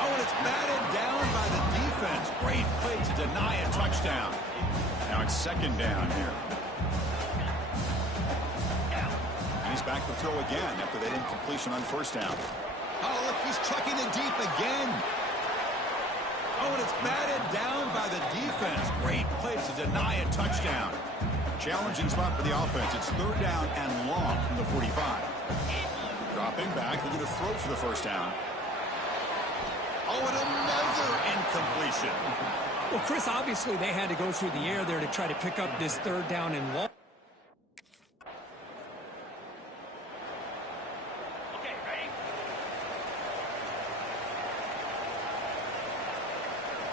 Oh, and it's batted down by the defense. Great play to deny a touchdown. Now it's 2nd down here. And he's back to throw again after that incompletion on 1st down. Oh, look, he's chucking it deep again. Oh, and it's batted down by the defense. Great play to deny a touchdown. Challenging spot for the offense. It's 3rd down and long from the 45. Dropping back, looking to throw for the 1st down. Oh, and another incompletion. Well, Chris, obviously they had to go through the air there to try to pick up this 3rd down and long. Okay, ready?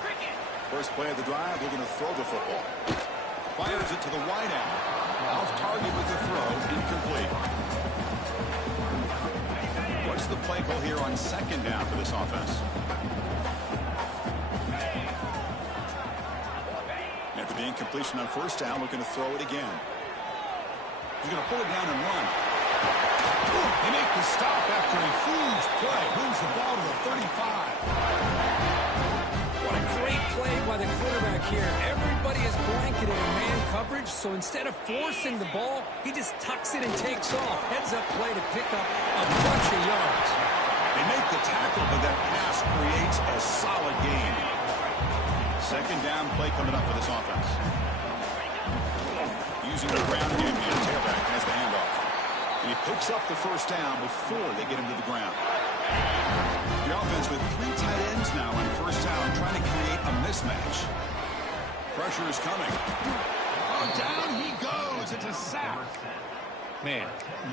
Cricket. First play of the drive, looking to throw the football. Fires it to the wide end. Off target with the throw, incomplete. What's the play call here on 2nd down for this offense? After the incompletion on 1st down, looking to throw it again. He's going to pull it down and run. They make the stop after a huge play. Moves the ball to the 35. What a great play by the quarterback here. Everybody is blanketed in man coverage, so instead of forcing the ball, he just tucks it and takes off. Heads-up play to pick up a bunch of yards. They make the tackle, but that pass creates a solid gain. Second down play coming up for this offense. Using the ground game here, tailback has the handoff. And he picks up the first down before they get him to the ground. The offense with 3 tight ends now on first down, trying to create a mismatch. Pressure is coming. Oh, down he goes. It's a sack. Man,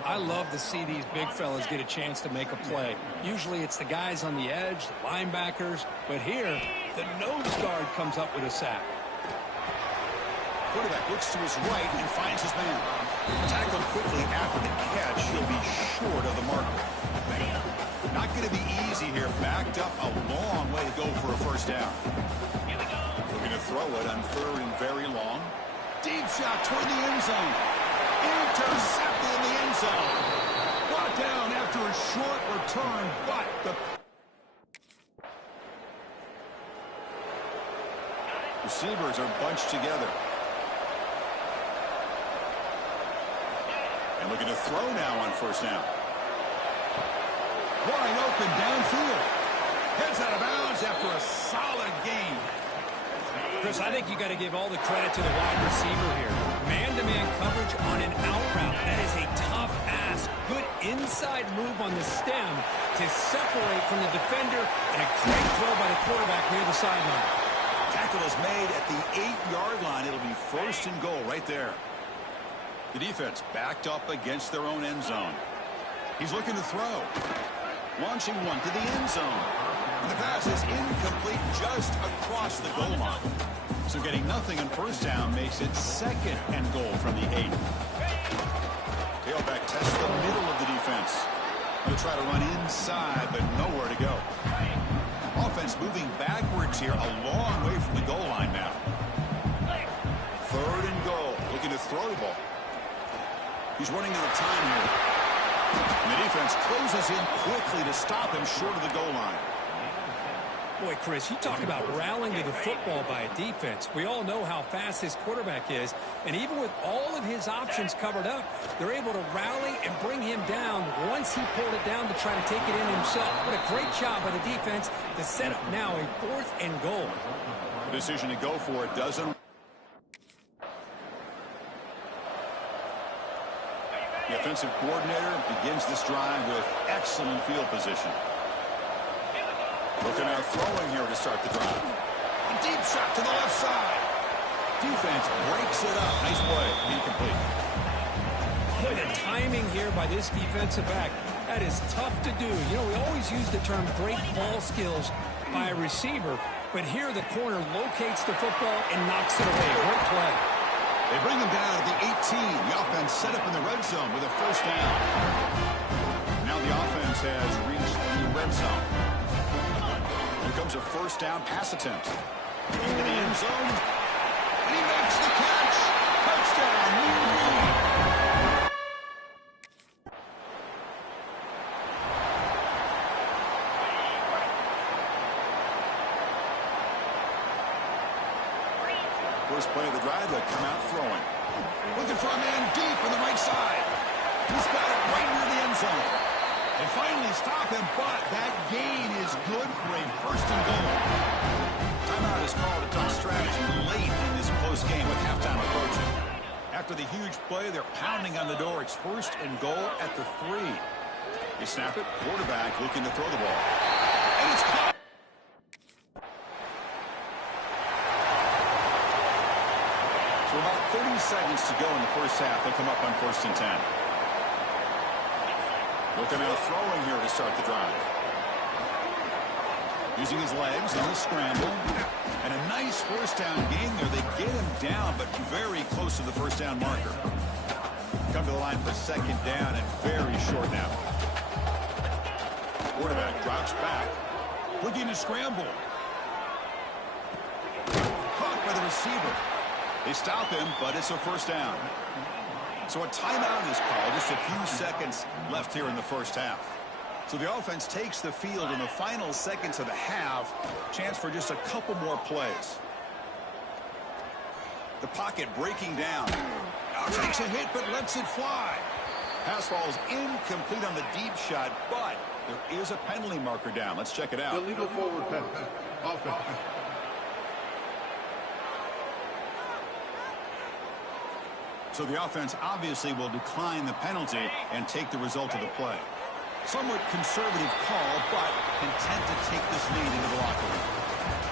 I love to see these big fellas get a chance to make a play. Usually it's the guys on the edge, the linebackers, but here, the nose guard comes up with a sack. Quarterback looks to his right and finds his man. Tackled quickly after the catch. He'll be short of the marker. Not going to be easy here. Backed up a long way to go for a first down. Looking to throw it on 3rd and very long. Deep shot toward the end zone. Intercepted in the end zone. Brought down after a short return, but the receivers are bunched together. And looking to throw now on first down. Wide open downfield. Heads out of bounds after a solid gain. Chris, I think you got to give all the credit to the wide receiver here. Man-to-man coverage on an out route. That is a tough ask. Good inside move on the stem to separate from the defender, and a great throw by the quarterback near the sideline. Tackle is made at the 8-yard line. It'll be 1st and goal right there. The defense backed up against their own end zone. He's looking to throw. Launching one to the end zone. And the pass is incomplete just across the goal line. So getting nothing on first down makes it 2nd and goal from the 8. Tailback tests the middle of the defense. He'll try to run inside, but nowhere to go. Offense moving backwards here, a long way from the goal line now. 3rd and goal. Looking to throw the ball. He's running out of time here. And the defense closes in quickly to stop him short of the goal line. Boy, Chris, you talk about rallying to the football by a defense. We all know how fast this quarterback is, and even with all of his options covered up, they're able to rally and bring him down once he pulled it down to try to take it in himself. What a great job by the defense to set up now a 4th and goal. The decision to go for it doesn't. The offensive coordinator begins this drive with excellent field position. Looking at throwing here to start the drive. A deep shot to the left side. Defense breaks it up. Nice play. Incomplete. Boy, the timing here by this defensive back, that is tough to do. You know, we always use the term great ball skills by a receiver, but here the corner locates the football and knocks it away. Great play. They bring him down at the 18. The offense set up in the red zone with a first down. Now the offense has reached the red zone. Here comes a first down pass attempt. Into the end zone. And he makes the catch. Touchdown, New England. First play of the drive, they'll come out throwing. Looking for a man deep on the right side. He's got it right near the end zone. They finally stop him, but that gain is good for a 1st and goal. Timeout is called a tough strategy late in this close game with halftime approaching. After the huge play, they're pounding on the door. It's 1st and goal at the 3. They snap it. Quarterback looking to throw the ball. And it's caught. So about 30 seconds to go in the first half. They'll come up on 1st and 10. Looking out throwing here to start the drive. Using his legs in the scramble. And a nice first down gain there. They get him down, but very close to the first down marker. Come to the line for 2nd down and very short now. Quarterback drops back. Looking to scramble. Caught by the receiver. They stop him, but it's a first down. So a timeout is called. Just a few seconds left here in the first half. So the offense takes the field in the final seconds of the half. Chance for just a couple more plays. The pocket breaking down. Now takes a hit but lets it fly. Pass falls incomplete on the deep shot, but there is a penalty marker down. Let's check it out. Illegal forward penalty. Offense. So the offense obviously will decline the penalty and take the result of the play. Somewhat conservative call, but content to take this lead into the locker room.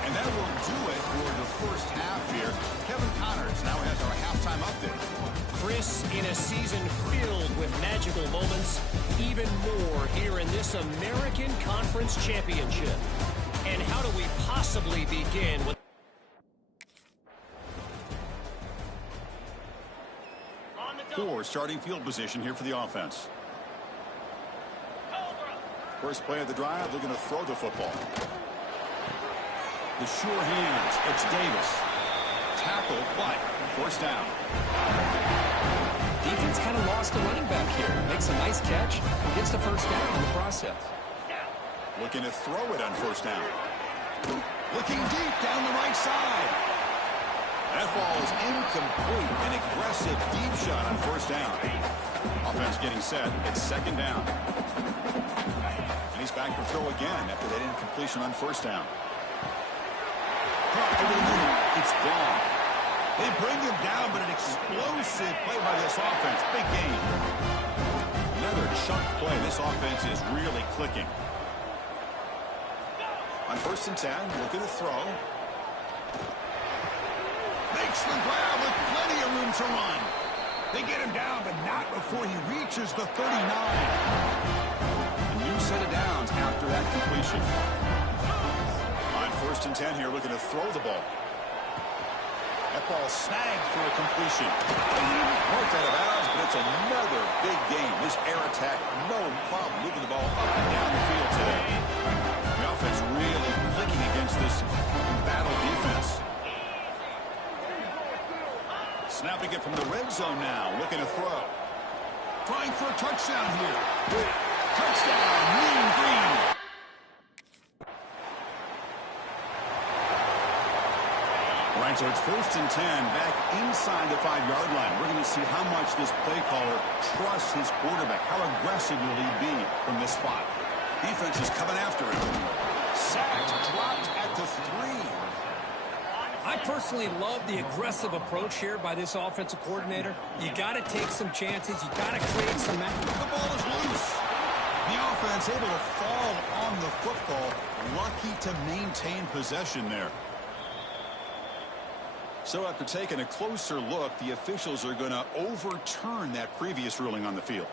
And that will do it for the first half here. Kevin Connors now has our halftime update. Chris, in a season filled with magical moments, even more here in this American Conference Championship. And how do we possibly begin with... Poor starting field position here for the offense. First play of the drive, they're going to throw the football. The sure hands, it's Davis. Tackle, but forced down. Defense kind of lost a running back here. Makes a nice catch. Gets the first down in the process. Looking to throw it on first down. Looking deep down the right side. That ball is incomplete. An aggressive deep shot on first down. Offense getting set. It's second down. And he's back to throw again after that incompletion on first down. It's gone. They bring him down, but an explosive play by this offense. Big game. Another chunk play. This offense is really clicking. On first and 10, looking to throw. Makes the grab with plenty of room to run. They get him down, but not before he reaches the 39. A new set of downs after that completion. On first and 10 here, looking to throw the ball. That ball snagged for a completion. Worked out of bounds, but it's another big game. This air attack, no problem moving the ball up and down the field today. The offense really clicking against this battle defense. Snapping it from the red zone now, looking to throw. Trying for a touchdown here. Touchdown, Mean Green. All right, so it's first and 10, back inside the 5-yard line. We're going to see how much this play caller trusts his quarterback. How aggressive will he be from this spot? Defense is coming after him. Sacked, dropped at the 3. I personally love the aggressive approach here by this offensive coordinator. You got to take some chances. You got to create some... The ball is loose. The offense able to fall on the football. Lucky to maintain possession there. So after taking a closer look, the officials are going to overturn that previous ruling on the field.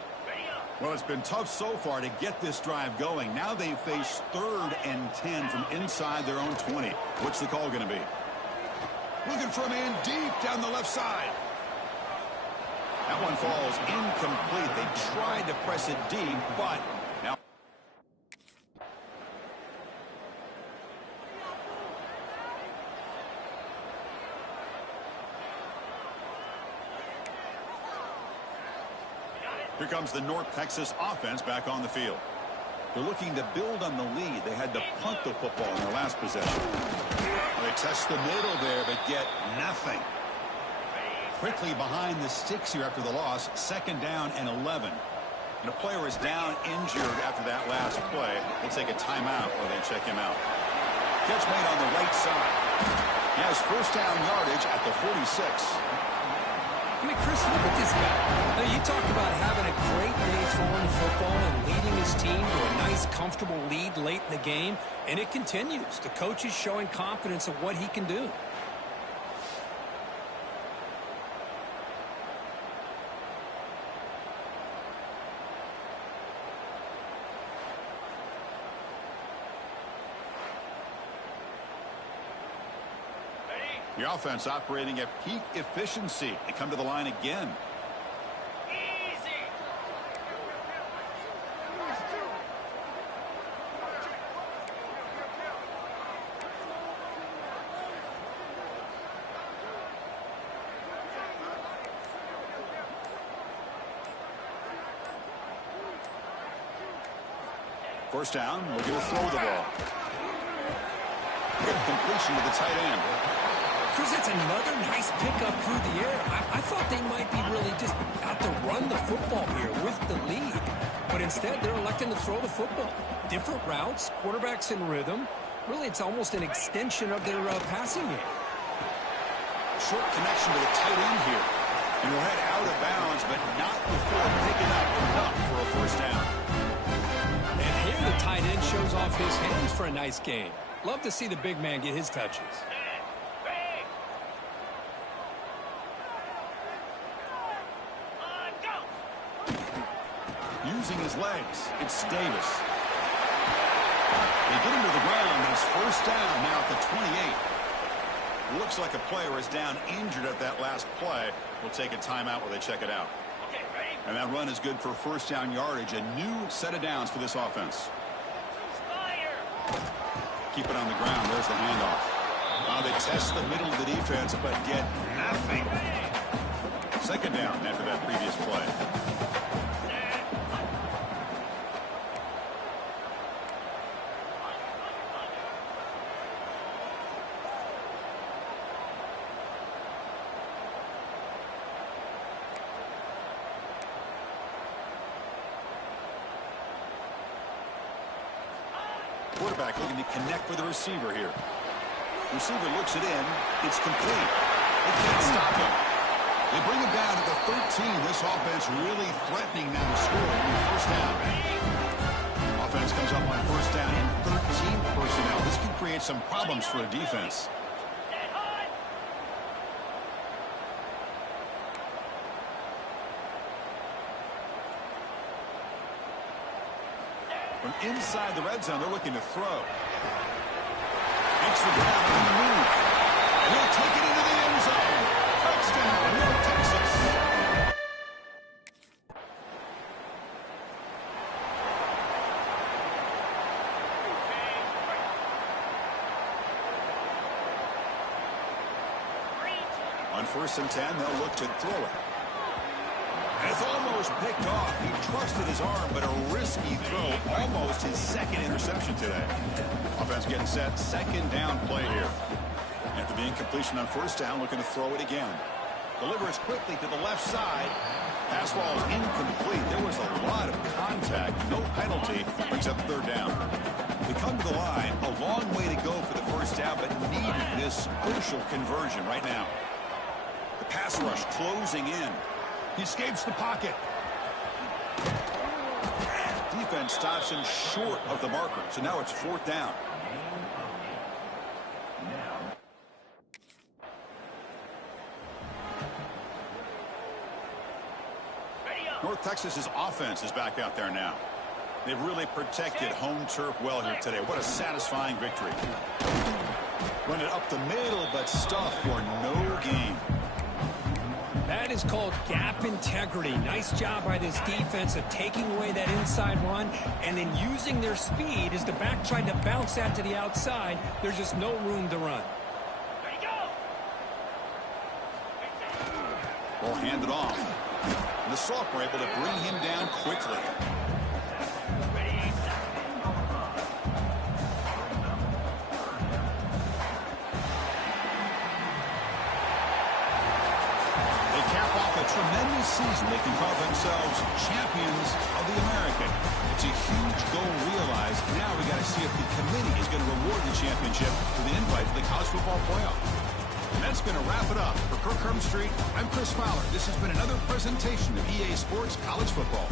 Well, it's been tough so far to get this drive going. Now they face 3rd and 10 from inside their own 20. What's the call going to be? Looking from in deep down the left side. That one falls incomplete. They tried to press it deep, but now... Here comes the North Texas offense back on the field. They're looking to build on the lead. They had to punt the football in their last possession. They test the middle there, but get nothing. Quickly behind the sticks here after the loss. 2nd down and 11. And a player is down injured after that last play. They'll take a timeout while they check him out. Catch made on the right side. He has first down yardage at the 46. I mean, Chris, look at this guy. Now, you talk about having a great day throwing the football and leading his team to a nice, comfortable lead late in the game, and it continues. The coach is showing confidence of what he can do. The offense operating at peak efficiency. They come to the line again. First down, we're going to throw the ball. Good completion to the tight end. Chris, it's another nice pickup through the air. I thought they might be really just out to run the football here with the lead. But instead, they're electing to throw the football. Different routes, quarterbacks in rhythm. Really, it's almost an extension of their passing game. Short connection to the tight end here. And we'll head out of bounds, but not before picking up enough for a first down. And here the tight end shows off his hands for a nice gain. Love to see the big man get his touches. Using his legs, it's Davis. They get him to the ground, and it's first down now at the 28. Looks like a player is down injured at that last play. We'll take a timeout while they check it out. And that run is good for first down yardage. A new set of downs for this offense. Keep it on the ground. There's the handoff. They test the middle of the defense, but get nothing. Second down after that previous play. Quarterback looking to connect with the receiver here. Receiver looks it in. It's complete. They can't stop him. They bring him down to the 13. This offense really threatening now to score on first down. Offense comes up on first down in 13 personnel. This can create some problems for a defense. From inside the red zone, they're looking to throw. Makes the ground on the move. And he'll take it into the end zone. Touchdown, North Texas. On first and 10, they'll look to throw it. And it's almost picked off. He trusted his arm, but a risky throw. Almost his second interception today. Offense getting set. Second down play here. After the incompletion on first down, looking to throw it again. Delivers quickly to the left side. Pass ball is incomplete. There was a lot of contact. No penalty. Brings up third down. They come to the line. A long way to go for the first down, but needed this crucial conversion right now. The pass rush closing in. He escapes the pocket. Defense stops him short of the marker, so now it's fourth down. North Texas's offense is back out there now. They've really protected home turf well here today. What a satisfying victory. Run it up the middle, but stuff for no gain. That is called gap integrity. Nice job by this defense of taking away that inside run and then using their speed as the back tried to bounce that to the outside. There's just no room to run. Ball handed off. And the Soft were able to bring him down quickly. Tremendous season. They can call themselves champions of the American. It's a huge goal realized. Now we got to see if the committee is going to reward the championship with an invite to the college football playoff. And that's going to wrap it up. For Kirk Street, I'm Chris Fowler. This has been another presentation of EA Sports College Football.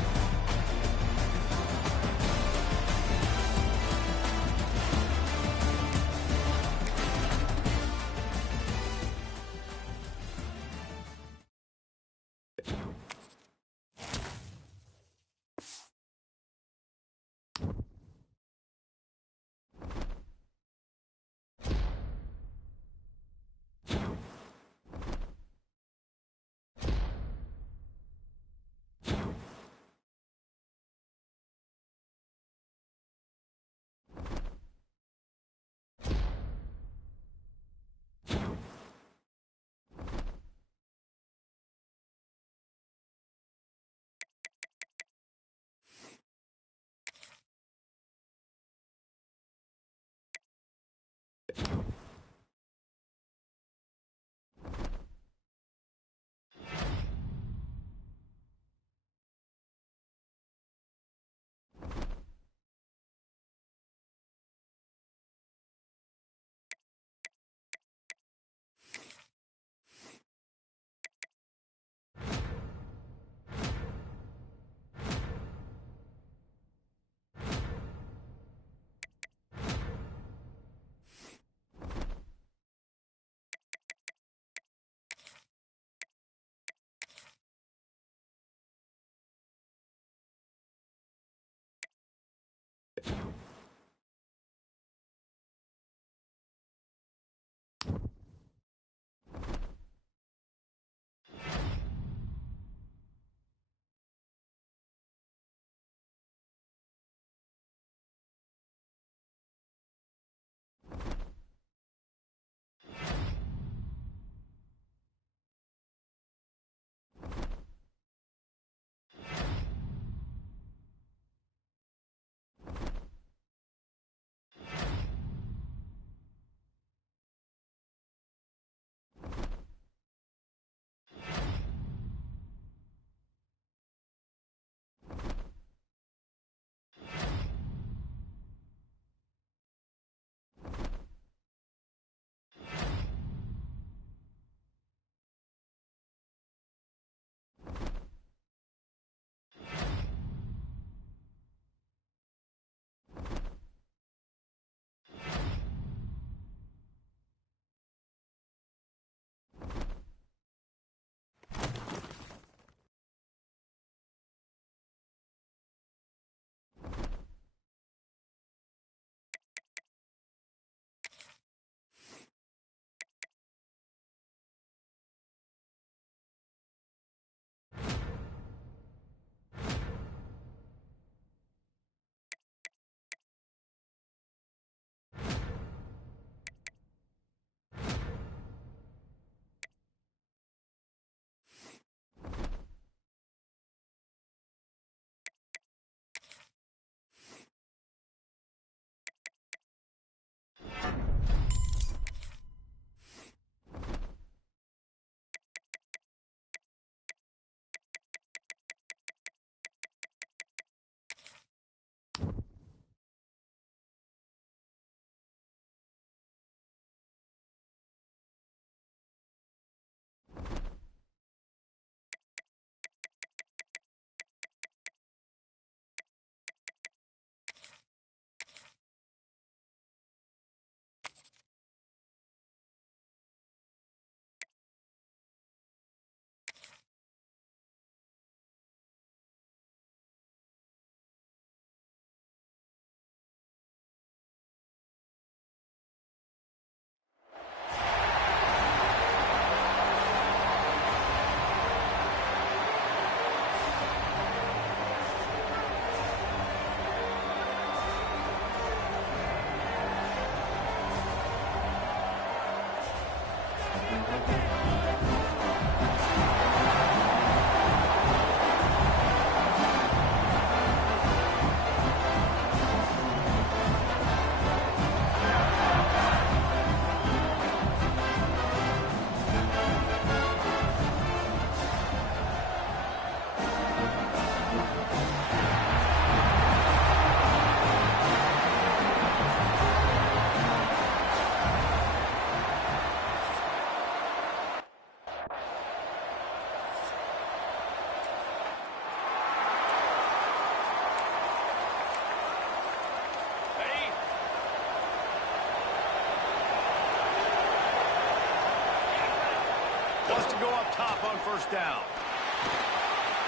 Go up top on first down.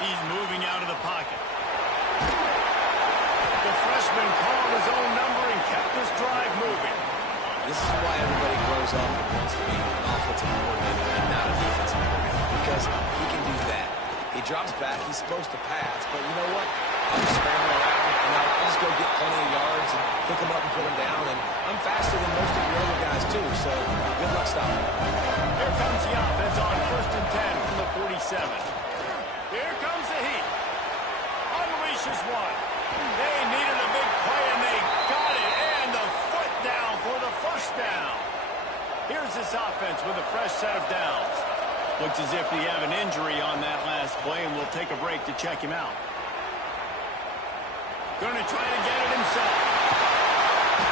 He's moving out of the pocket. The freshman called his own number and kept this drive moving. This is why everybody grows up and wants to be an offensive coordinator and not a defensive coordinator, because he can do that. He drops back. He's supposed to pass, but you know what? I'll just scramble around, and I'll just go get plenty of yards and pick him up and put him down, and I'm faster than most of your other guys, too, so good luck stopping me. Here comes the offense on 1st and 10 from the 47. Here comes the heat. Unleashes one. They needed a big play, and they got it. And the foot down for the first down. Looks as if we have an injury on that last play, and we'll take a break to check him out. Going to try to get it himself.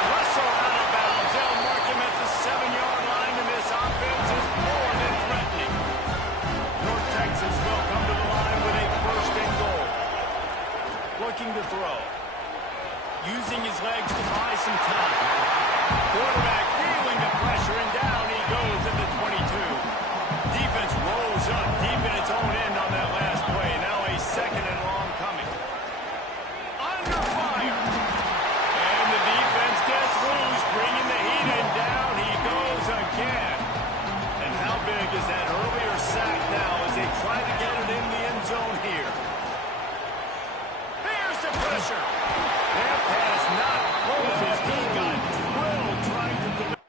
Russell out of bounds. They'll mark him at the 7-yard line, and this offense is more than threatening. North Texas will come to the line with a first and goal. Looking to throw. Using his legs to buy some time. Quarterback feeling the pressure, and down he goes at the 22. Defense rolls up deep in its own end on that last play. Now a second and long coming. Under fire. And the defense gets loose, bringing the heat, and down he goes again. And how big is that earlier sack now as they try to get it in the end zone here? Here's the pressure. That pass not close as he got drilled trying to deliver.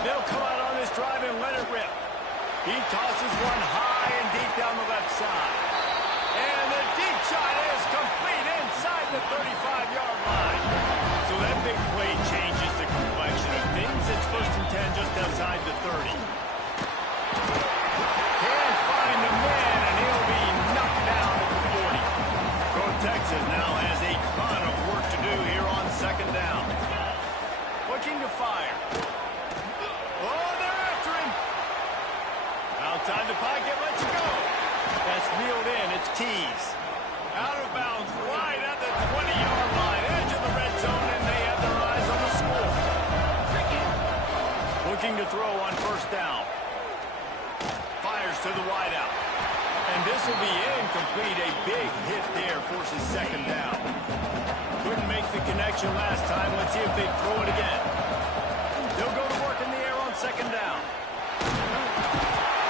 They'll come out on this drive and let it rip. He tosses one high and deep down the left side. And the deep shot is complete inside the 35-yard line. So that big play changes the complexion of things. It's first and 10 just outside the 30. Can't find the man, and he'll be knocked down at the 40. North Texas now has a ton of work to do here on second down. Looking to fire. Oh, they're after him. Outside the pocket, lets it go. That's reeled in. It's Tees. Out of bounds, right at the 20-yard line. Edge of the red zone, and they have their eyes on the score. Looking to throw on first down. Fires to the wideout. And this will be incomplete. A big hit there forces second down. Couldn't make the connection last time. Let's see if they throw it again. They'll go to work in the air on second down.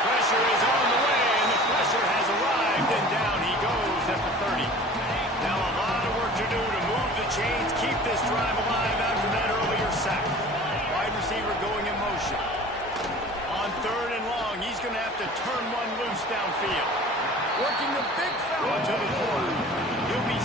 Pressure is on the way, and the pressure has arrived, and down he goes at the 30. Now a lot of work to do to move the chains, keep this drive alive after that earlier sack. Wide receiver going in motion. On third and long, he's going to have to turn one loose downfield. Working the big fella to the corner. He'll be...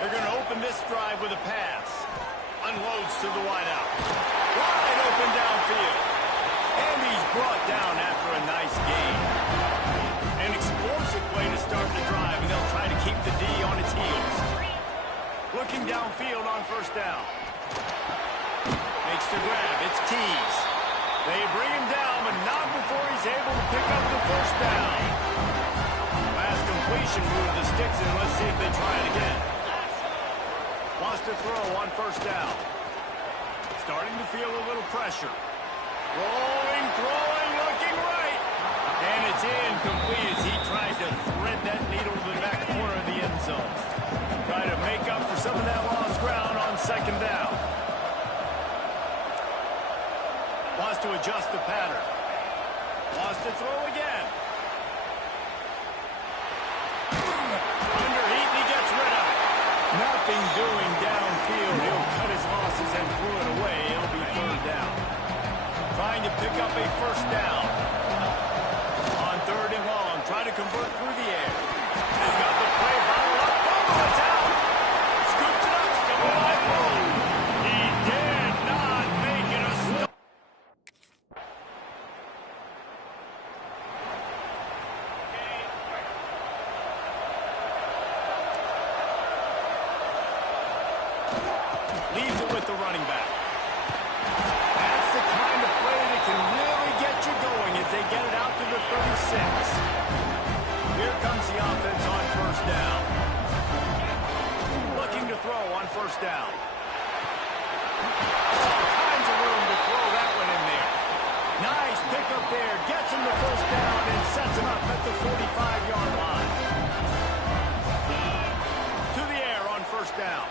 They're going to open this drive with a pass. Unloads to the wideout. Wide open downfield. And he's brought down after a nice gain. An explosive play to start the drive, and they'll try to keep the D on its heels. Looking downfield on first down. Makes the grab. It's Tees. They bring him down, but not before he's able to pick up the first down. Last completion moved the sticks in. Let's see if they try it again. Wants to throw on first down. Starting to feel a little pressure. Rolling, throwing, looking right. And it's incomplete as he tries to thread that needle to the back corner of the end zone. Try to make up for some of that lost ground on second down. Wants to adjust the pattern. Wants to throw again. Under heat, and he gets rid of it. Nothing doing downfield. He'll cut his losses and throw it away. It'll be third down. Trying to pick up a first down. On third and long, try to convert through the air. They've got the play bottled up. Oh, it's out. Scoops it up. Still alive. He did not make it a stop. Leaves it with the running back. That's the kind of play that can really get you going as they get it out to the 36. Here comes the offense on first down. Looking to throw on first down. All kinds of room to throw that one in there. Nice pickup there. Gets him the first down and sets him up at the 45-yard line. To the air on first down.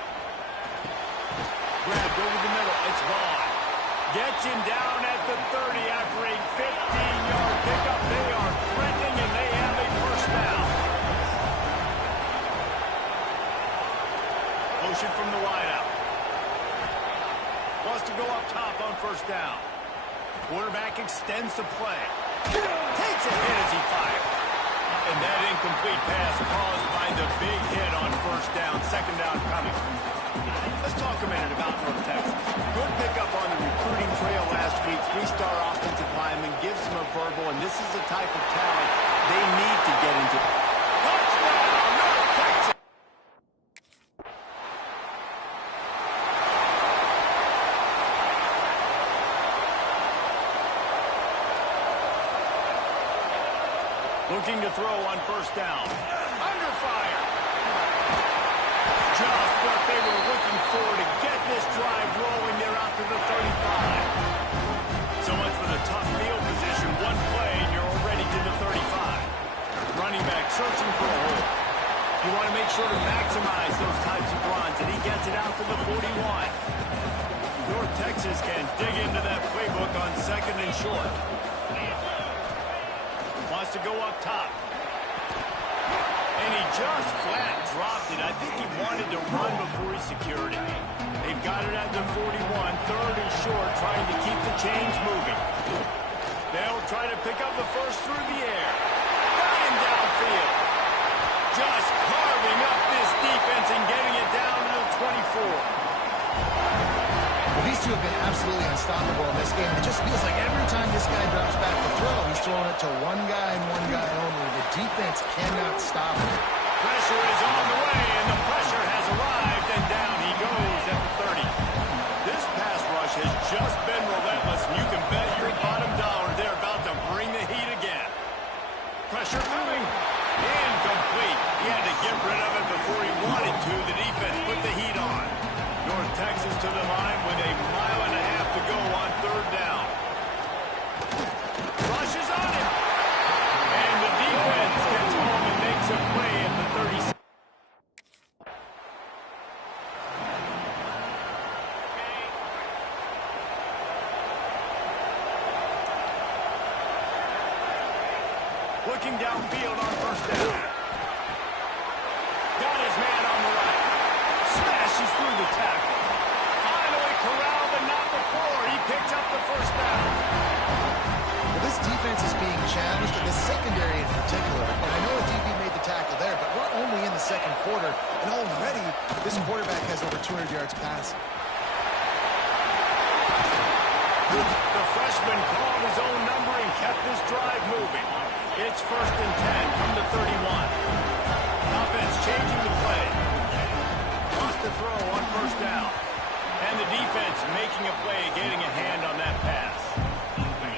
Grabbed over the middle. It's Vaughn. Gets him down at the 30 after a 15-yard pickup. They are threatening, and they have a first down. Motion from the wideout. Wants to go up top on first down. Quarterback extends the play. Takes a hit as he fires. And that incomplete pass caused by the big hit on first down. Second down coming. Let's talk a minute about North Texas. Good pickup on the recruiting trail last week. Three-star offensive lineman gives them a verbal, and this is the type of talent they need to get into. Touchdown, North Texas! Looking to throw on first down. Under fire. Just what they were looking for to get this drive rolling there out to the 35. So much for the tough field position. One play and you're already to the 35. Running back searching for a hole. You want to make sure to maximize those types of runs, and he gets it out to the 41. North Texas can dig into that playbook on second and short. Wants to go up top. And he just flat dropped it. I think he wanted to run before he secured it. They've got it at the 41, third and short, trying to keep the chains moving. They'll try to pick up the first through the air. Flying downfield. Just carving up this defense and getting it down to the 24. Well, these two have been absolutely unstoppable in this game. It just feels like every time this guy drops back to throw, he's throwing it to one guy and one guy only. The defense cannot stop him. Pressure is on the way, and the pressure has arrived, and down he goes at the 30. This pass rush has just been relentless, and you can bet your bottom dollar they're about to bring the heat again. Pressure coming. Incomplete. He had to get rid of it before he wanted to. The defense put the heat on. North Texas to the line with a mile and a half to go on third down. Rushes on him. And the defense gets home and makes a play at the 36. Looking downfield on first down. Got his man on the right. Smashes through the tackle. Finally corralled, but not before. He picks up the first down. Well, this defense is being challenged, and the secondary in particular. And I know the DB made the tackle there, but we're only in the second quarter, and already this quarterback has over 200 yards passing. The freshman called his own number and kept this drive moving. It's first and 10 from the 31. Offense changing the play. Lost the throw on first down. And the defense making a play, getting a hand on that pass.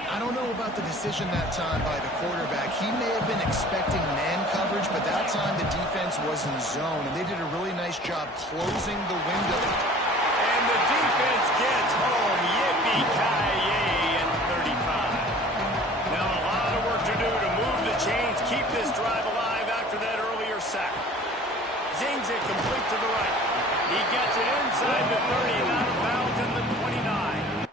I don't know about the decision that time by the quarterback. He may have been expecting man coverage, but that time the defense was in zone, and they did a really nice job closing the window. And the defense gets home. Yippee-ki-yay at the 35. Now a lot of work to do to move the chains, keep this drive alive after that earlier sack. Zings it complete to the right. He gets it inside the 30 and out of bounds at the 29.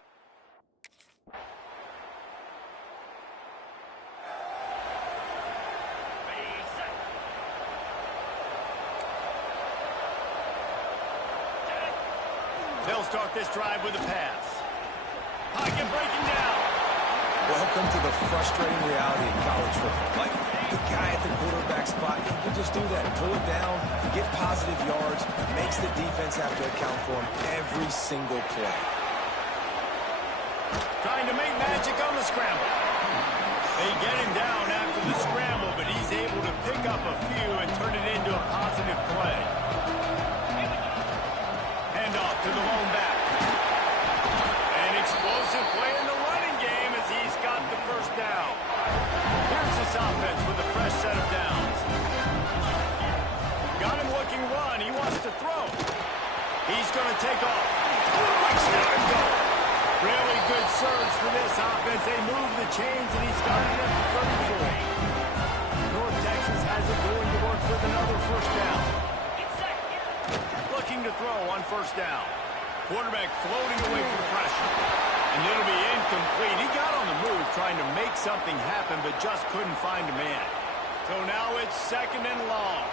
They'll start this drive with a pass. Pocket breaking down. Welcome to the frustrating reality of college football. Like, the guy at the quarterback spot, he can just do that. Pull it down, get positive yards, makes the defense have to account for him every single play. Trying to make magic on the scramble. They get him down after the scramble, but he's able to pick up a few and turn it into a positive play. Handoff to the lone back. An explosive play in the running game as he's got the first down. Here's this offense with a fresh set of downs. Got him looking run. He wants to throw. He's going to take off. Quick step and go. Really good surge for this offense. They move the chains, and he's got it at the 34. North Texas has it going to work with another first down. Looking to throw on first down. Quarterback floating away from pressure. And it'll be incomplete. He got on the move trying to make something happen, but just couldn't find a man. So now it's second and long.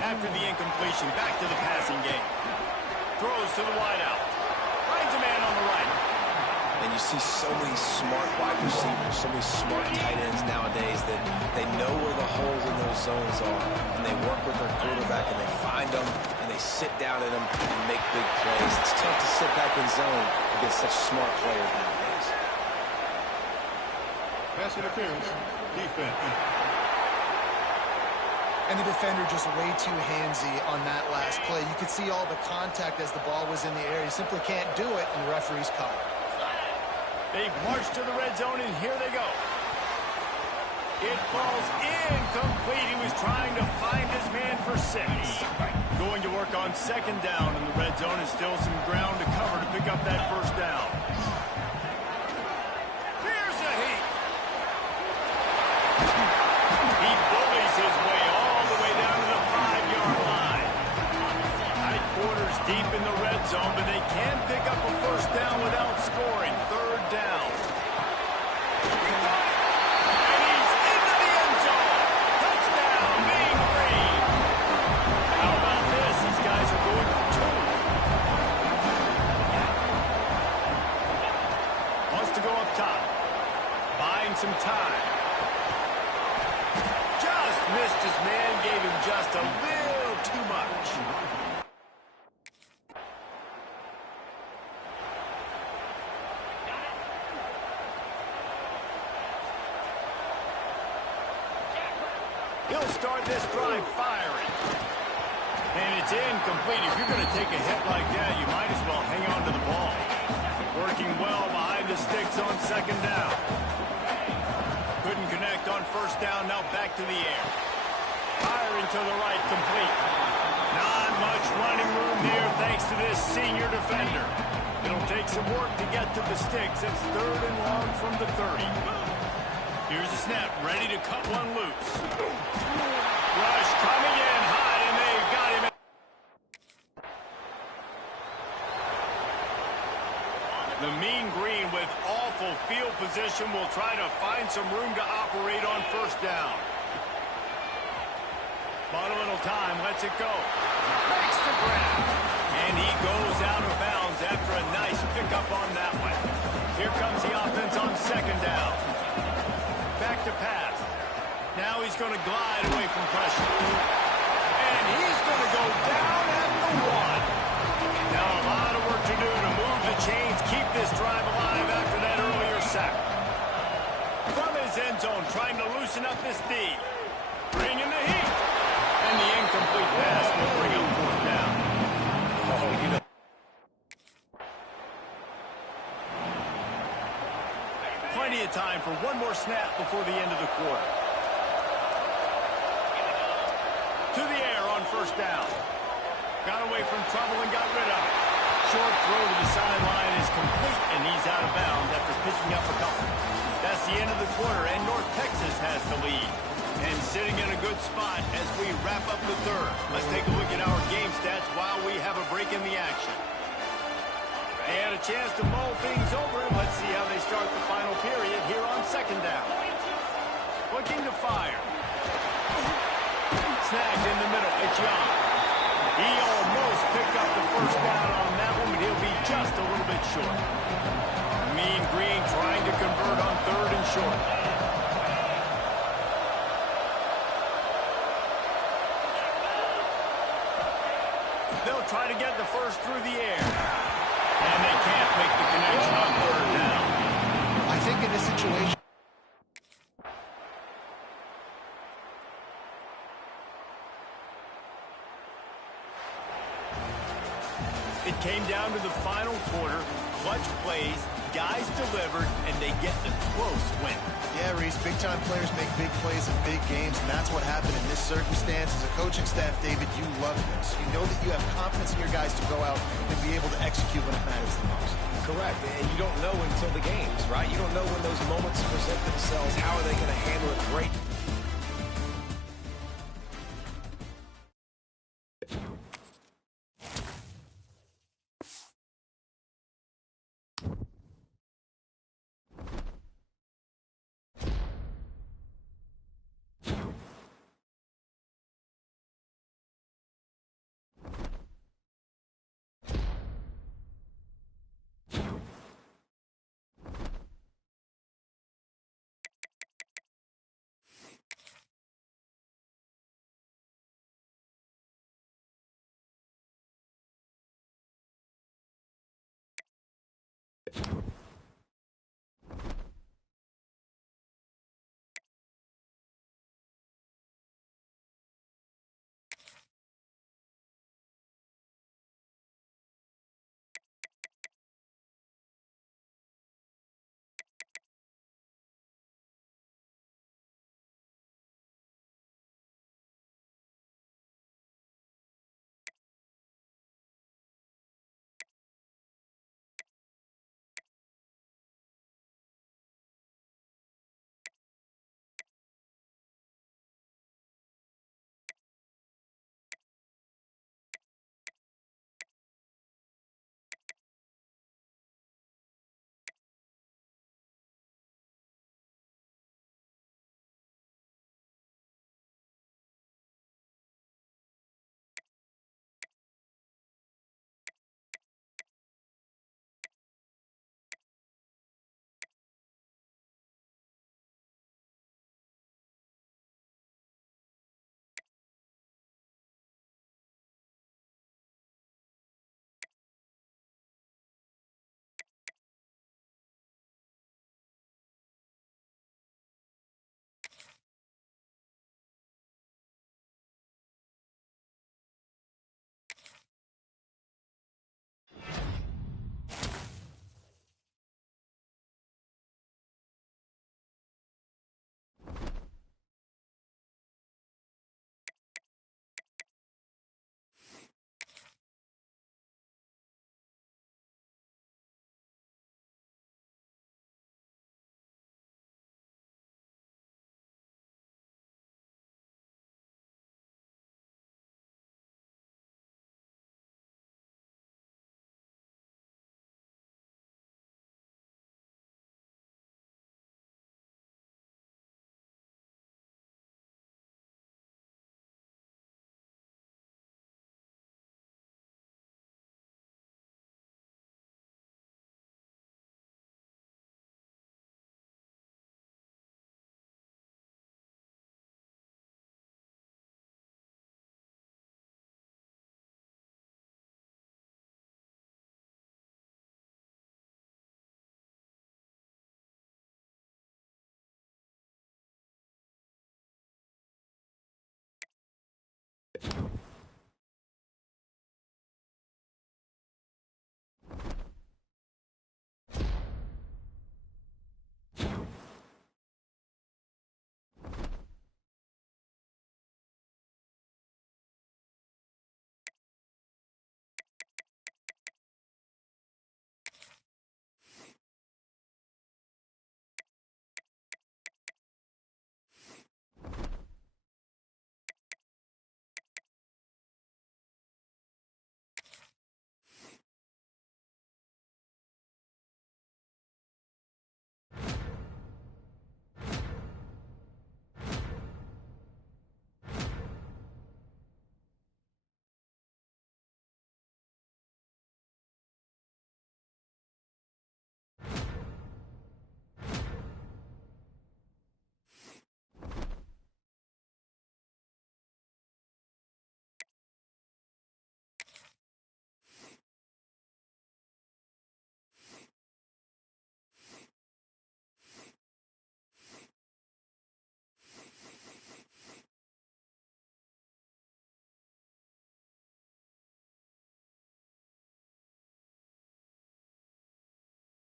After the incompletion, back to the passing game. throws to the wideout. Finds a man on the right. And you see so many smart wide receivers, so many smart tight ends nowadays that they know where the holes in those zones are, and they work with their quarterback, and they find them, and they sit down in them and make big plays. It's tough to sit back in zone against such smart players nowadays. Pass interference. Defense. And the defender just way too handsy on that last play. You could see all the contact as the ball was in the air. He simply can't do it, and the referee's caught it. They've marched to the red zone, and here they go. It falls incomplete. He was trying to find his man for 6. Going to work on second down in the red zone, and still some ground to cover to pick up that first down. Here's a heat. He bullies his way all the way down to the 5-yard line. Tight quarters deep in the red zone, but they can pick up a first down without scoring. Third down. And he's into the end zone. Touchdown, Mean Green. How about this? These guys are going for 2. Wants to go up top. Buying some time. Just missed his man. Gave him just a little too much. He'll start this drive firing. And it's incomplete. If you're going to take a hit like that, you might as well hang on to the ball. Working well behind the sticks on second down. Couldn't connect on first down. Now back to the air. Firing to the right, complete. Not much running room here thanks to this senior defender. It'll take some work to get to the sticks. It's third and long from the 30. Here's the snap, ready to cut one loose. Rush coming in hot, and they've got him. The Mean Green with awful field position will try to find some room to operate on first down. Monumental time, lets it go. Makes the grab. And he goes out of bounds after a nice pickup on that one. Here comes the offense on second down. Back to pass. Now he's going to glide away from pressure. And he's going to go down at the 1. Now a lot of work to do to move the chains, keep this drive alive after that earlier sack. From his end zone, trying to loosen up this D. Bringing the heat. And the incomplete pass will bring up fourth down. Oh, you know. Plenty of time for one more snap before the end of the quarter. To the air on first down. Got away from trouble and got rid of it. Short throw to the sideline is complete, and he's out of bounds after picking up a couple. That's the end of the quarter, and North Texas has the lead. And sitting in a good spot as we wrap up the third. Let's take a look at our game stats while we have a break in the action. They had a chance to mull things over. Let's see how they start the final period here on second down. Looking to fire. Snagged in the middle. It's Young. He almost picked up the first down on that one, but he'll be just a little bit short. Mean Green trying to convert on third and short. They'll try to get the first through the air. And they can't make the connection on third down. I think in this situation, it came down to the final quarter. Clutch plays, guys delivered, and they get the close win. yeah, Reese, big-time players make big plays in big games, and that's what happened in this circumstance. As a coaching staff, David, you love this. You know that you have confidence in your guys to go out and be able to execute when it matters the most. Correct, and you don't know until the games, right? You don't know when those moments present themselves. How are they going to handle it great?